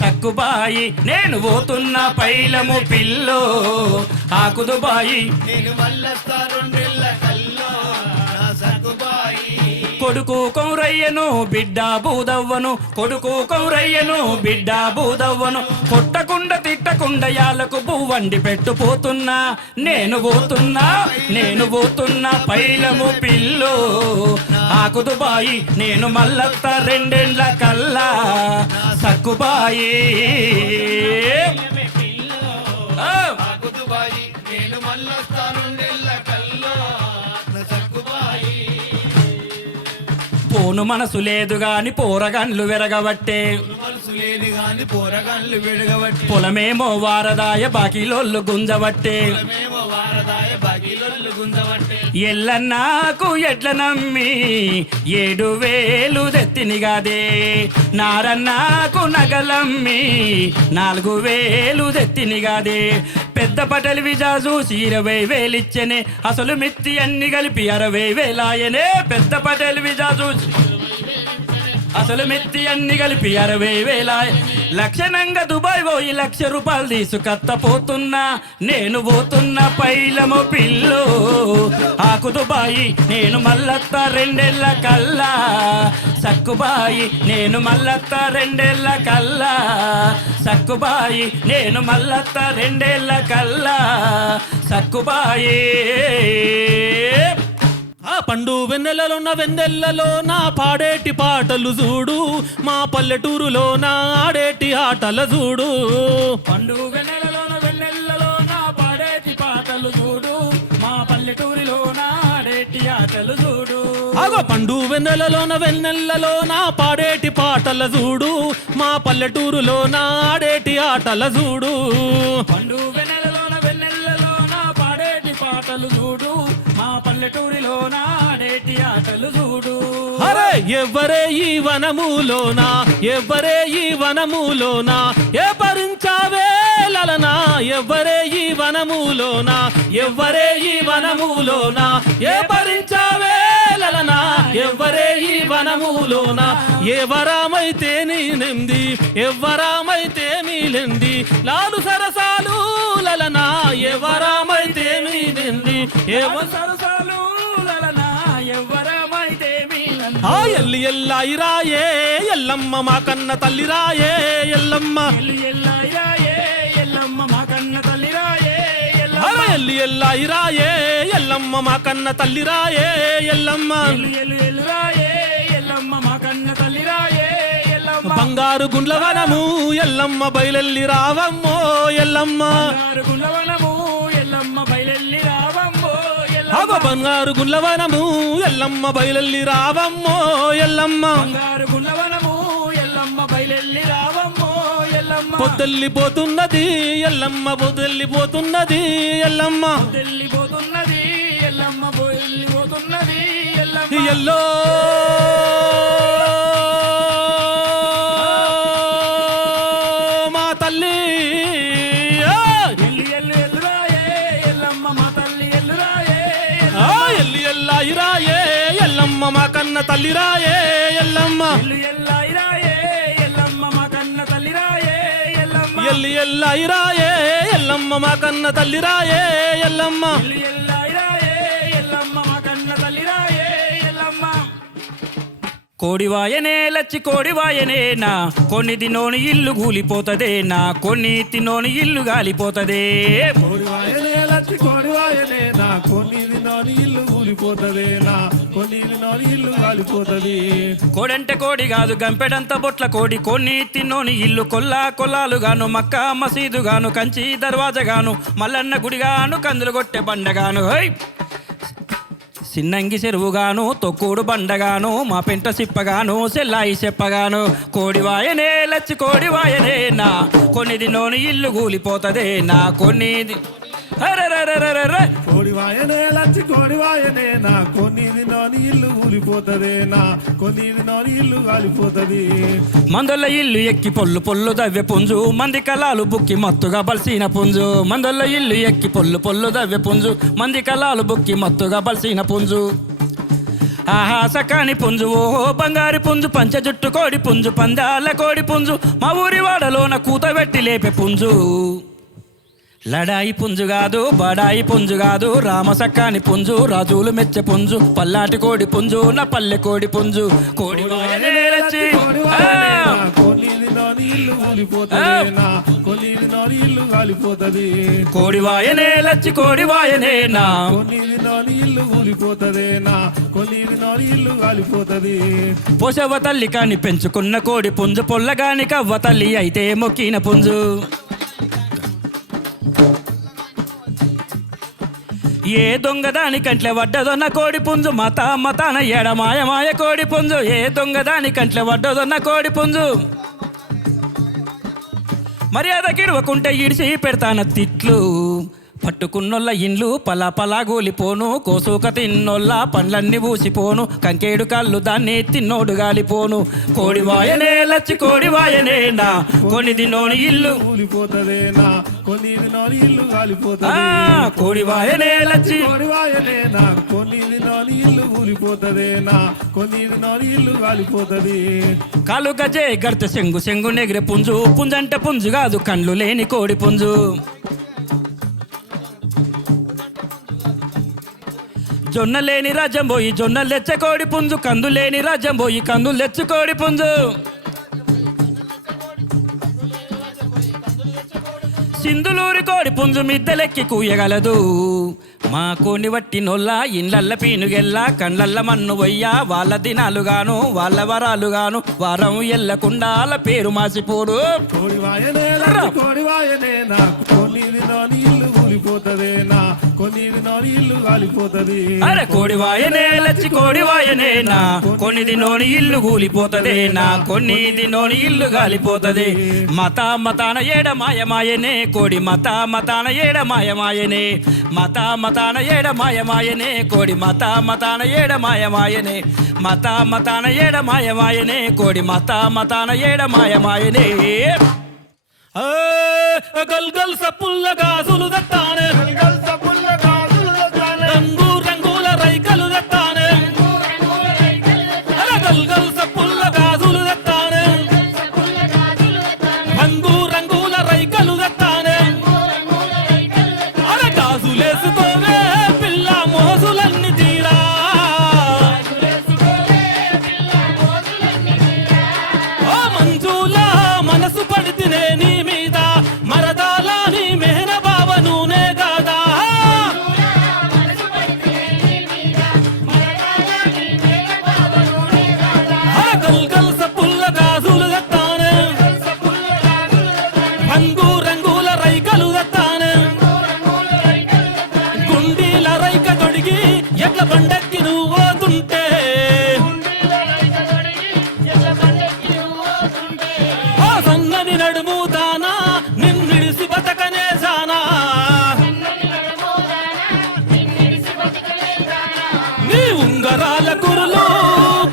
సక్కుబాయి. నేను పోతున్న పైలము పిల్లో ఆకుదుబాయి, నేను మల్లస్త రెండేళ్ల కల్లో నా సక్కుబాయి. కొడుకు కౌరయ్యను బిడ్డ బూదవ్వను, కొడుకు కౌరయ్యను బిడ్డ బూదవ్వను. కొట్టకుండా తిట్టకుండా యాలకు పువ్వండి పెట్టుపోతున్నా, నేను పోతున్నా నేను పోతున్నా పైలము పిల్లో ఆకుదుబాయి, నేను మల్లత్త రెండేండ్ల కల్లా సక్కుబాయి. నేను మల్లస్త రెండేళ్ల కల్లో నా సక్కుబాయి. పోను మనసు లేదు గాని పోరగండ్లు వెరగబట్టే, మనసు లేదు గాని పోరగాళ్ళు విడగబట్టి, పొలమేమో వారదాయ బాకీలోళ్ళు గుంజబట్టే, మేము వారదాయ బాగిలొల్లు గుంజబట్టే. ఎల్లన్నాకు ఎడ్ల నమ్మి 7,000 తెత్తిని గాదే, నారన్నాకు నగలమ్మి 4,000 తెత్తిని గాదే. పెద్ద పటలి విజా చూసి 20,000 ఇచ్చనే, అసలు మిత్తి అన్ని కలిపి 60,000 ఆయనే. పెద్ద పటలి విజా చూసి అసలు మెత్తి అన్ని కలిపి 60,000. లక్షణంగా దుబాయ్ పోయి ₹1,00,000 తీసుకత్తపోతున్నా, నేను పోతున్న పైలము పిల్లు ఆకు దుబాయి, నేను మల్లత్త రెండేళ్ల కల్లా సక్కుబాయి, నేను మల్లత్త రెండేళ్ల కల్లా సక్కుబాయి, నేను మల్లత్త రెండేళ్ల కల్లా సక్కుబాయి. ఆ పండు వెన్నెలలోన వెన్నెల్లలో నా పాడేటి పాటలు చూడు, మా పల్లెటూరులో నా ఆడేటి ఆటల చూడు. పండు వెన్నెలలోన వెన్నెల్లలో నా పాడేటి పాటలు చూడు, మా పల్లెటూరిలో నా ఆడేటి ఆటలు చూడు. ఆగో పండు వెన్నెలలోన పాడేటి పాటల చూడు మా పల్లెటూరులోన ఆడేటి ఆటల చూడు. పండు వెన్నెలలోన పాడేటి పాటలు చూడు మా పల్లెటూరిలోన ఆడేటి ఆటలు చూడు. అరే ఎవ్వరే ఈ వనములోన ఎవ్వరే ఈ వనములోన ఏ భరించావే లలనా ఎవ్వరే ఈ వనములోన ఎవ్వరే ఈ వనములోన ఏ భరించావే లలనా ఎవ్వరే ఈ వనములోన ఎవరామైతే నీనెంది ఎవ్వరామైతే మీలెంది లాలు సరసాలు లలనా ఎవరామైతే మీలెంది సరసాలు లలనా ఎవరమైతే మీలంది. ఆ ఎల్లి ఎల్లాయిరాయే ఎల్లమ్మ మా కన్న తల్లిరాయే ఎల్లమ్మ ఎల్లాయిరాయే ఎల్లమ్మ మా కన్న తల్లిరాయే అరే ఎల్లి ఎల్లాయిరాయే ఎల్లమ్మ మా కన్న తల్లిరాయే ఎల్లమ్మ ఎల్లురాయే ఎల్లమ్మ మా కన్న తల్లిరాయే ఎల్లమ్మ. బంగారు గుండ్ల వనము ఎల్లమ్మ బయలెల్లి రావమ్మో ఎల్లమ్మ గుండవనము ఎల్లమ్మ బయలెల్లి రావమ్మో అగో బంగారు గుండ్ల వనము ఎల్లమ్మ బయలెల్లి రావమ్మో ఎల్లమ్మ బంగారు గుండవనము ఎల్లమ్మ బయలెల్లి రావమ్మో ఎల్లమ్మ. పొద్దెల్లిపోతున్నది ఎల్లమ్మ పొద్దెల్లిపోతున్నది ఎల్లమ్మ వెళ్ళిపోతున్నది ఎల్లమ్మ వెళ్ళిపోతున్నది ఎల్లమ్మ. ఎల్లో మా తల్లి ఎల్లురాయే ఎల్లమ్మ మా తల్లి ఎల్లురాయే ఎల్లి ఎల్లాయిరాయే ఎల్లమ్మ మా కన్న తల్లిరాయే ఎల్లమ్మ ఎల్లాయిరాయే ఎల్లమ్మ మా కన్న తల్లిరాయే ఎల్లమ్మ. ఎల్లి ఎల్లాయిరాయే ఎల్లమ్మ మా కన్న తల్లిరాయే ఎల్లమ్మ ఎల్లాయిరాయే ఎల్లమ్మ మా కన్న తల్లిరాయే ఎల్లమ్మ. కోడివాయనే లచ్చి కోడివాయనే నా కొన్ని తినోని ఇల్లు కూలిపోతదే నా కొన్ని తినోని ఇల్లు గాలిపోతదే. కోడివాయనే లచ్చి కోడివాయనే నా కొన్ని నోని ఇల్లు కూలిపోతదే నా కొన్ని నోని ఇల్లు కాలిపోతది. కోడంటే కోడి కాదు గంపెడంత బొట్ల కోడి కొన్ని తిన్నోని ఇల్లు కొల్లాలు గాను మక్క మసీదు గాను కంచి దర్వాజ గాను మల్లన్న గుడిగాను కందులు కొట్టే బండగాను. హై సిన్నంగి చెరువుగాను తొక్కుడు బండగాను మా పెంట సిప్పగాను సెల్లాయి చెప్పగాను. కోడివాయనే లచ్చి కోడివాయనే నా కొన్ని దినోని ఇల్లు కూలిపోతదే నా కొన్ని కోడివాయనే లచ్చి కోడివాయనే నా కొన్ని నోని ఇల్లు కూలిపోతదే నా కొన్ని నోని ఇల్లు కాలిపోతది. మందొల్ల ఇల్లు ఎక్కి పొల్లు పొల్లు దవ్వె పుంజు మంది కళాలు బుక్కి మత్తుగా బలిసిన పుంజు. మందొల్ల ఇల్లు ఎక్కి పొల్లు పొల్లు దవ్వె పుంజు మంది కళాలు బుక్కి మత్తుగా బలిసిన పుంజు. ఆహా సకాని పుంజు ఓహో బంగారి పుంజు పంచ జుట్టు కోడి పుంజు పందాల కోడి పుంజు మా ఊరి వాడలోన కూతబెట్టి లేపే పుంజు. లడాయి పుంజు కాదు బడాయి పుంజు కాదు రామ సక్కాని పుంజు రాజులు మెచ్చే పుంజు పల్లాటి కోడి పుంజు నా పల్లె కోడి పుంజు. కోడివాయనే లచ్చి కోడివాయనే లచ్చి కోడివాయనే నా ఇల్లు కూలిపోతదే నా కొన్ని ఇల్లు కాలిపోతది. పోసవ్వ తల్లి కాని పెంచుకున్న కోడి పుంజు పొల్లగాని కవ్వ తల్లి అయితే మొక్కిన పుంజు. ఏ దొంగదాని కంట్లే వడ్డదొన్న కోడి పుంజు మతాన ఎడ మాయ కోడి పుంజు. ఏ దొంగదాని కంట్లే వడ్డదొన్న కోడి పుంజు మర్యాద కిడవకుంటే ఇడిసి పెడతాన తిట్లు. పట్టుకున్నోళ్ళ ఇండ్లు పలా గూలిపోను కోసుక తిన్నోళ్ళ పండ్లన్నీ పూసిపోను కంకేడు కళ్ళు దాన్ని తిన్నోడు గాలిపోను. కోడివాయనే లచ్చి కోడివాయనే నా కొన్ని తిన్నోని ఇల్లు కూలిపోతదే నా కొన్ని నోని ఇల్లు కాలిపోతది. కోడివాయనే లచ్చి కోడివాయనే నా కొన్ని నోని ఇల్లు కూలిపోతదే నా కొన్ని నోని ఇల్లు కాలిపోతది. కాలు గజే గడితే సెంగు నెగిరే పుంజు పుంజంటే పుంజు కాదు కండ్లు లేని కోడి పుంజు. జొన్న లేని రాజ్యం పోయి జొన్నలు తెచ్చే కోడి పుంజు కందు లేని రాజ్యం పోయి కందులు తెచ్చు కోడి పుంజు. సింధులూరి కోడి పుంజు మిద్దెలెక్కి కూయగలదు మా కోని వట్టినొల్ల ఇండ్లల్ల పీనుగెల్ల కండ్లల్ల మన్ను వయ్యా వాళ్ళ దినాలుగాను వాళ్ళ వరాలుగాను వారం ఎల్లకుండా వాళ్ళ పేరు మాసిపోడు. కోడివాయనే లచ్చి కోడివాయనే నా కొన్ని నోని ఇల్లు కూలిపోతదే నా కొన్నిది నోని ఇల్లు కాలిపోతది. అరే కోడి వాయనే లచ్చి కోడి వాయనే నా కొన్నిది నోని ఇల్లు కూలిపోతదే నా కొన్నిది నోని ఇల్లు గాలిపోతది. మతాన ఏడ మాయమాయనే కోడి మతాన ఏడ మాయమాయనే మతాన ఏడ మాయమాయనే కోడి మతాన ఏడ మాయమాయనే మతాన ఏడ మాయమాయనే కోడి మతాన ఏడ మాయమాయనే. గల్ గల్ సప్పుల్ల గాజులు దత్తానే రంగు రంగుల రైకలు దత్తానే గల్ గల్ సప్పుల్ల గాజులు దత్తానే రంగు రంగుల రైకలు దత్తానే అరే గాజులేసుకోవే పిల్ల మోజులన్నీ తీరా ఓ మంజులా మనసు పడితేనే నీ మీద మరదాల నీ మెహన బావ నూనె కాదా గల్ గల్ సప్పుల్ల గాజులు దత్తానే రంగు రంగుల రైకలు దత్తానే గుండీల రైక తొడిగి ఎట్ల బండక్కి నువ్వు పోతుంటే ఆ సన్నని నడుము దానా నిన్నిడిసి బతకనే జానా నీ ఉంగరాల కురులు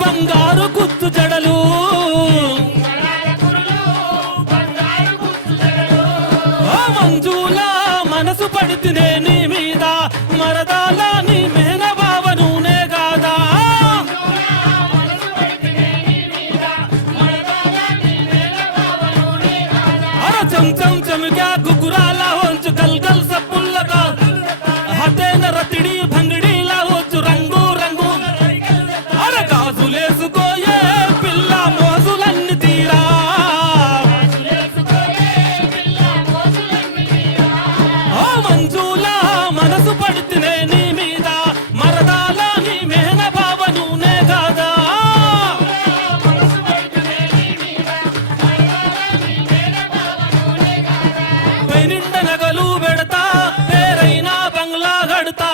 బంగారు కుత్తు జడలు ఆ మంజులా మనసు పడితేనే నీ మీద మరదాల నీ మేన బావ నూనె కాదా అర చం చం చమిగా గుగురాల హోంచు గల్ గల్ సప్పుల్లగా హతేన రతిడి భంగిడిలా హోంచు రంగు రంగు అర గాజులేసుకోయే పిల్ల మోజులన్నీ తీరా ఓ మంజులా మనసు పడితేనే నీ మీద మరదాల నీ మేన బావ నూనె కాదా పైనిండ నగలు పెడతా పేరైనా బంగ్లా గడతా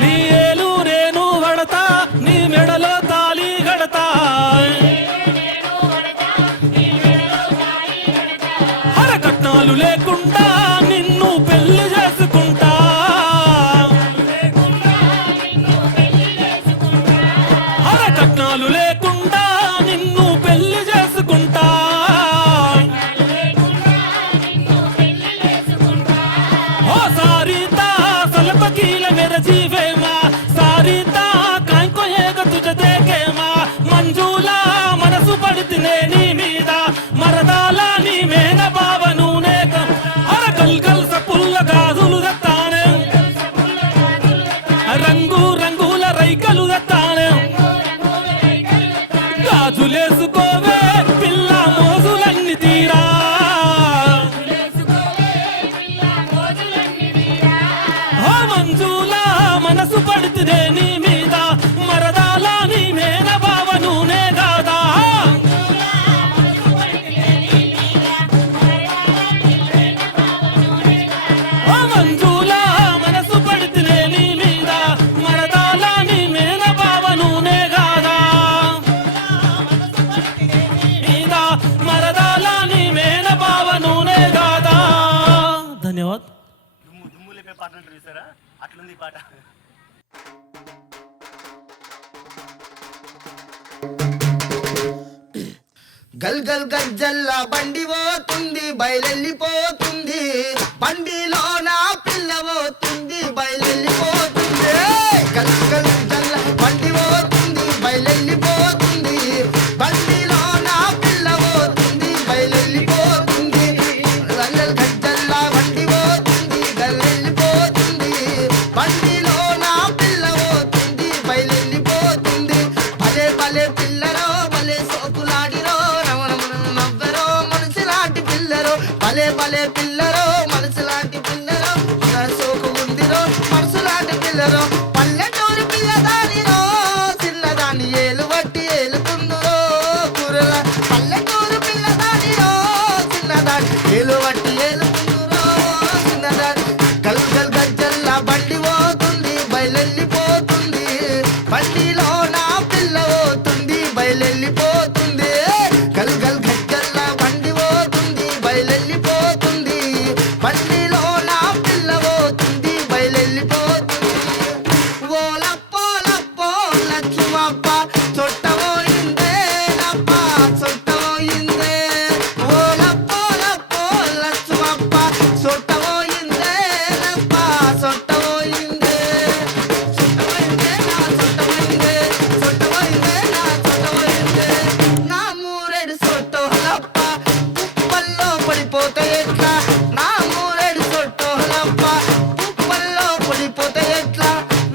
నీ ఏలు రేను వడతా నీ మెడలో తాళి గడతా హరకట్నాలు లేకుండా నిన్ను పెళ్లి చేసుకుంటా హరకట్నాలు లేకుండా నిన్ను పెళ్లి చేసుకుంటా ఓ సారీతా సలపకీల మేర జీవేమా సారీతా కాంకో ఏక తుజ దేకేమా మంజులా మనసు పడితేనే నీ మీద మరదాల నీ మేన బావ నూనె అర గల్ గల్ సప్పుల్ల గాజులు దత్తానే రంగు రంగుల రైకలు దత్తానే గాజులేసుకోవే పిల్ల మోజులన్నీ తీరా ఓ మంజులా మనసు పడితేనే నీ మీద మరదాల నీ మేన బావ నూనె కాదా ఓ మంజులా మనసు పడితేనే నీ మీద మరదాల నీ మేన బావ నూనె కాదా మీద మరదాల నీ మేన బావ నూనె కాదా. ధన్యవాద్. పాట చూసారా అట్లుంది పాట. గల్ గల్ గజ్జల్లా బండి పోతుంది బయలెళ్ళిపోతుంది బండిలో నా పిల్ల పోతుంది బయలెళ్ళిపోతుంది గల్ గల్ గజ్జల్లా బండి పోతుంది బయలెళ్ళిపోతుంది బండిలో నా పిల్ల పోతుంది బయలెళ్ళిపోతుంది గల్ గల్ గజ్జల్లా బండి పోతుంది బయలెళ్ళిపోతుంది బండిలో నా పిల్ల పోతుంది బయలెళ్ళిపోతుంది భలే భలే పిల్లరో భలే సోకులాడిరో నవ్వరో మనసు లాంటి పిల్లరో భలే భలే పిల్లరో మనసు లాంటి పిల్లరో సోకు ఉందిరో మనసు లాంటి పిల్లరో పల్లెటూరు పిల్లదానిరో చిన్నదాన్ని ఏలు బట్టి ఏలుకుందురో కూరల పల్లెటూరు పిల్లదానిరో చిన్న బట్టి ఏలుకుందురో చిన్నదారి గల్ గల్ గజ్జల్లా బండి పోతుంది బయలెళ్ళిపోతుంది బండిలో నా పిల్ల పోతుంది బయలెళ్ళిపోతుంది గల్ గల్ గజ్జల్లా బండి పోతుంది బయలెళ్ళిపోతుంది బండిలో నా పిల్ల పోతుంది బయలెళ్ళిపోతుంది ఓలప్పో లప్పో లక్ష్మప్ప చొట్టబోయిందే నప్ప చొట్టబోయిందే ఓలప్పో లప్పో లక్ష్మప్ప చొట్టబోయిందే నప్ప చొట్టబోయిందే చొట్టబోయిందే నా చొట్టబోయిందే చొట్టబోయిందే నా చొట్టబోయిందే నా మూరెడు చొట్టోలప్ప ఉప్పల్లో పడిపోతే ఎట్లా నా మూరెడు చొట్టోలప్ప ఉప్పల్లో పడిపోతే ఎట్లా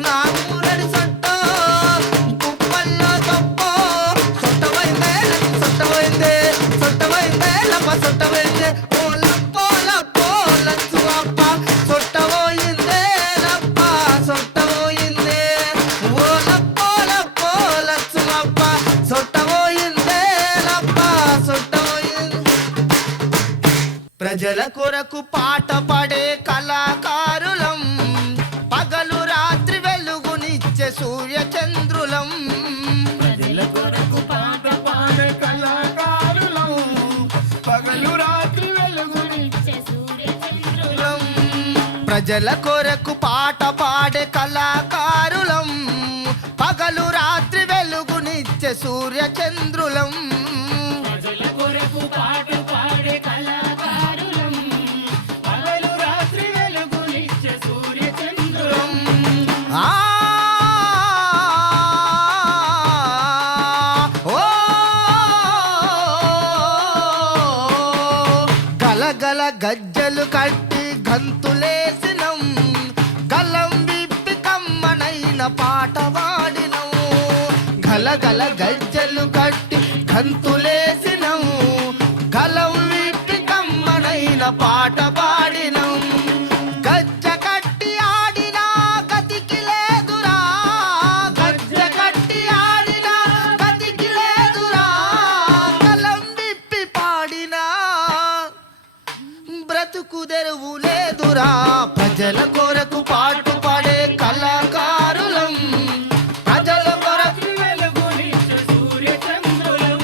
నా మూరెడు చొట్టో ఉప్పల్లో తప్పో చొట్టబోయిందే చొట్టబోయిందే చొట్టబోయిందే లప్ప చొట్టబోయిందే ఓ లప్పో లప్పో లచ్చు అప్ప చొట్టబోయిందే లప్ప చొట్టబోయిందే ఓ లప్పో లప్పో లచ్చు అప్ప చొట్టబోయిందే లప్ప చొట్టబోయిందే ప్రజల కొరకు పాట పాడే కళాకారులం పగలు రాత్రి వెలుగునిచ్చే సూర్య చంద్రులం ప్రజల కొరకు పాట పాడే కళాకారులం పగలు రాత్రి వెలుగునిచ్చే సూర్య చంద్రులం ప్రజల కొరకు పాట పాడే కళాకారులం పగలు రాత్రి వెలుగునిచ్చే సూర్య చంద్రులం ప్రజల కొరకు పాట పాడే కళాకారులం పగలు రాత్రి వెలుగునిచ్చే సూర్య చంద్రులం గలగల గజ్జలు కట్టి గంతులేసినం గలం విప్పి కమ్మనైన పాట పాడినం గలగల గజ్జలు కట్టి గంతులేసినం గలం విప్పి కమ్మనైన పాట పాడినం గజ్జ కట్టి ఆడినా గతికి లేదురా గజ్జ కట్టి ఆడినా గతికి లేదురా గలం విప్పి పాడినా బ్రతుకు తెరువు లేదురా ప్రజల కొరకు పాటు పాడే కళాకారులం ప్రజల కొరకు వెలుగునిచ్చే సూర్య చంద్రులం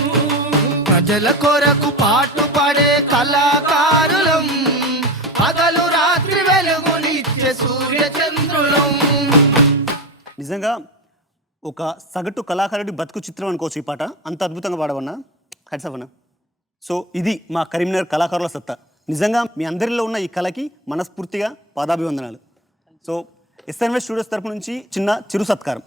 ప్రజల కొరకు పాటు పాడే కళాకారులం పగలు రాత్రి వెలుగునిచ్చే సూర్య చంద్రులం నిజంగా ఒక సగటు కళాకారుడి బతుకు చిత్రం అనుకోవచ్చు ఈ పాట. అంత అద్భుతంగా పాడవన్నా, హ్యాట్స్ ఆఫ్ అన్న. సో ఇది మా కరీంనగర్ కళాకారుల సత్తా. నిజంగా మీ అందరిలో ఉన్న ఈ కళకి మనస్ఫూర్తిగా పాదాభివందనాలు. సో ఎస్ఎన్వై స్టూడియోస్ తరపు నుంచి చిన్న చిరు సత్కారం.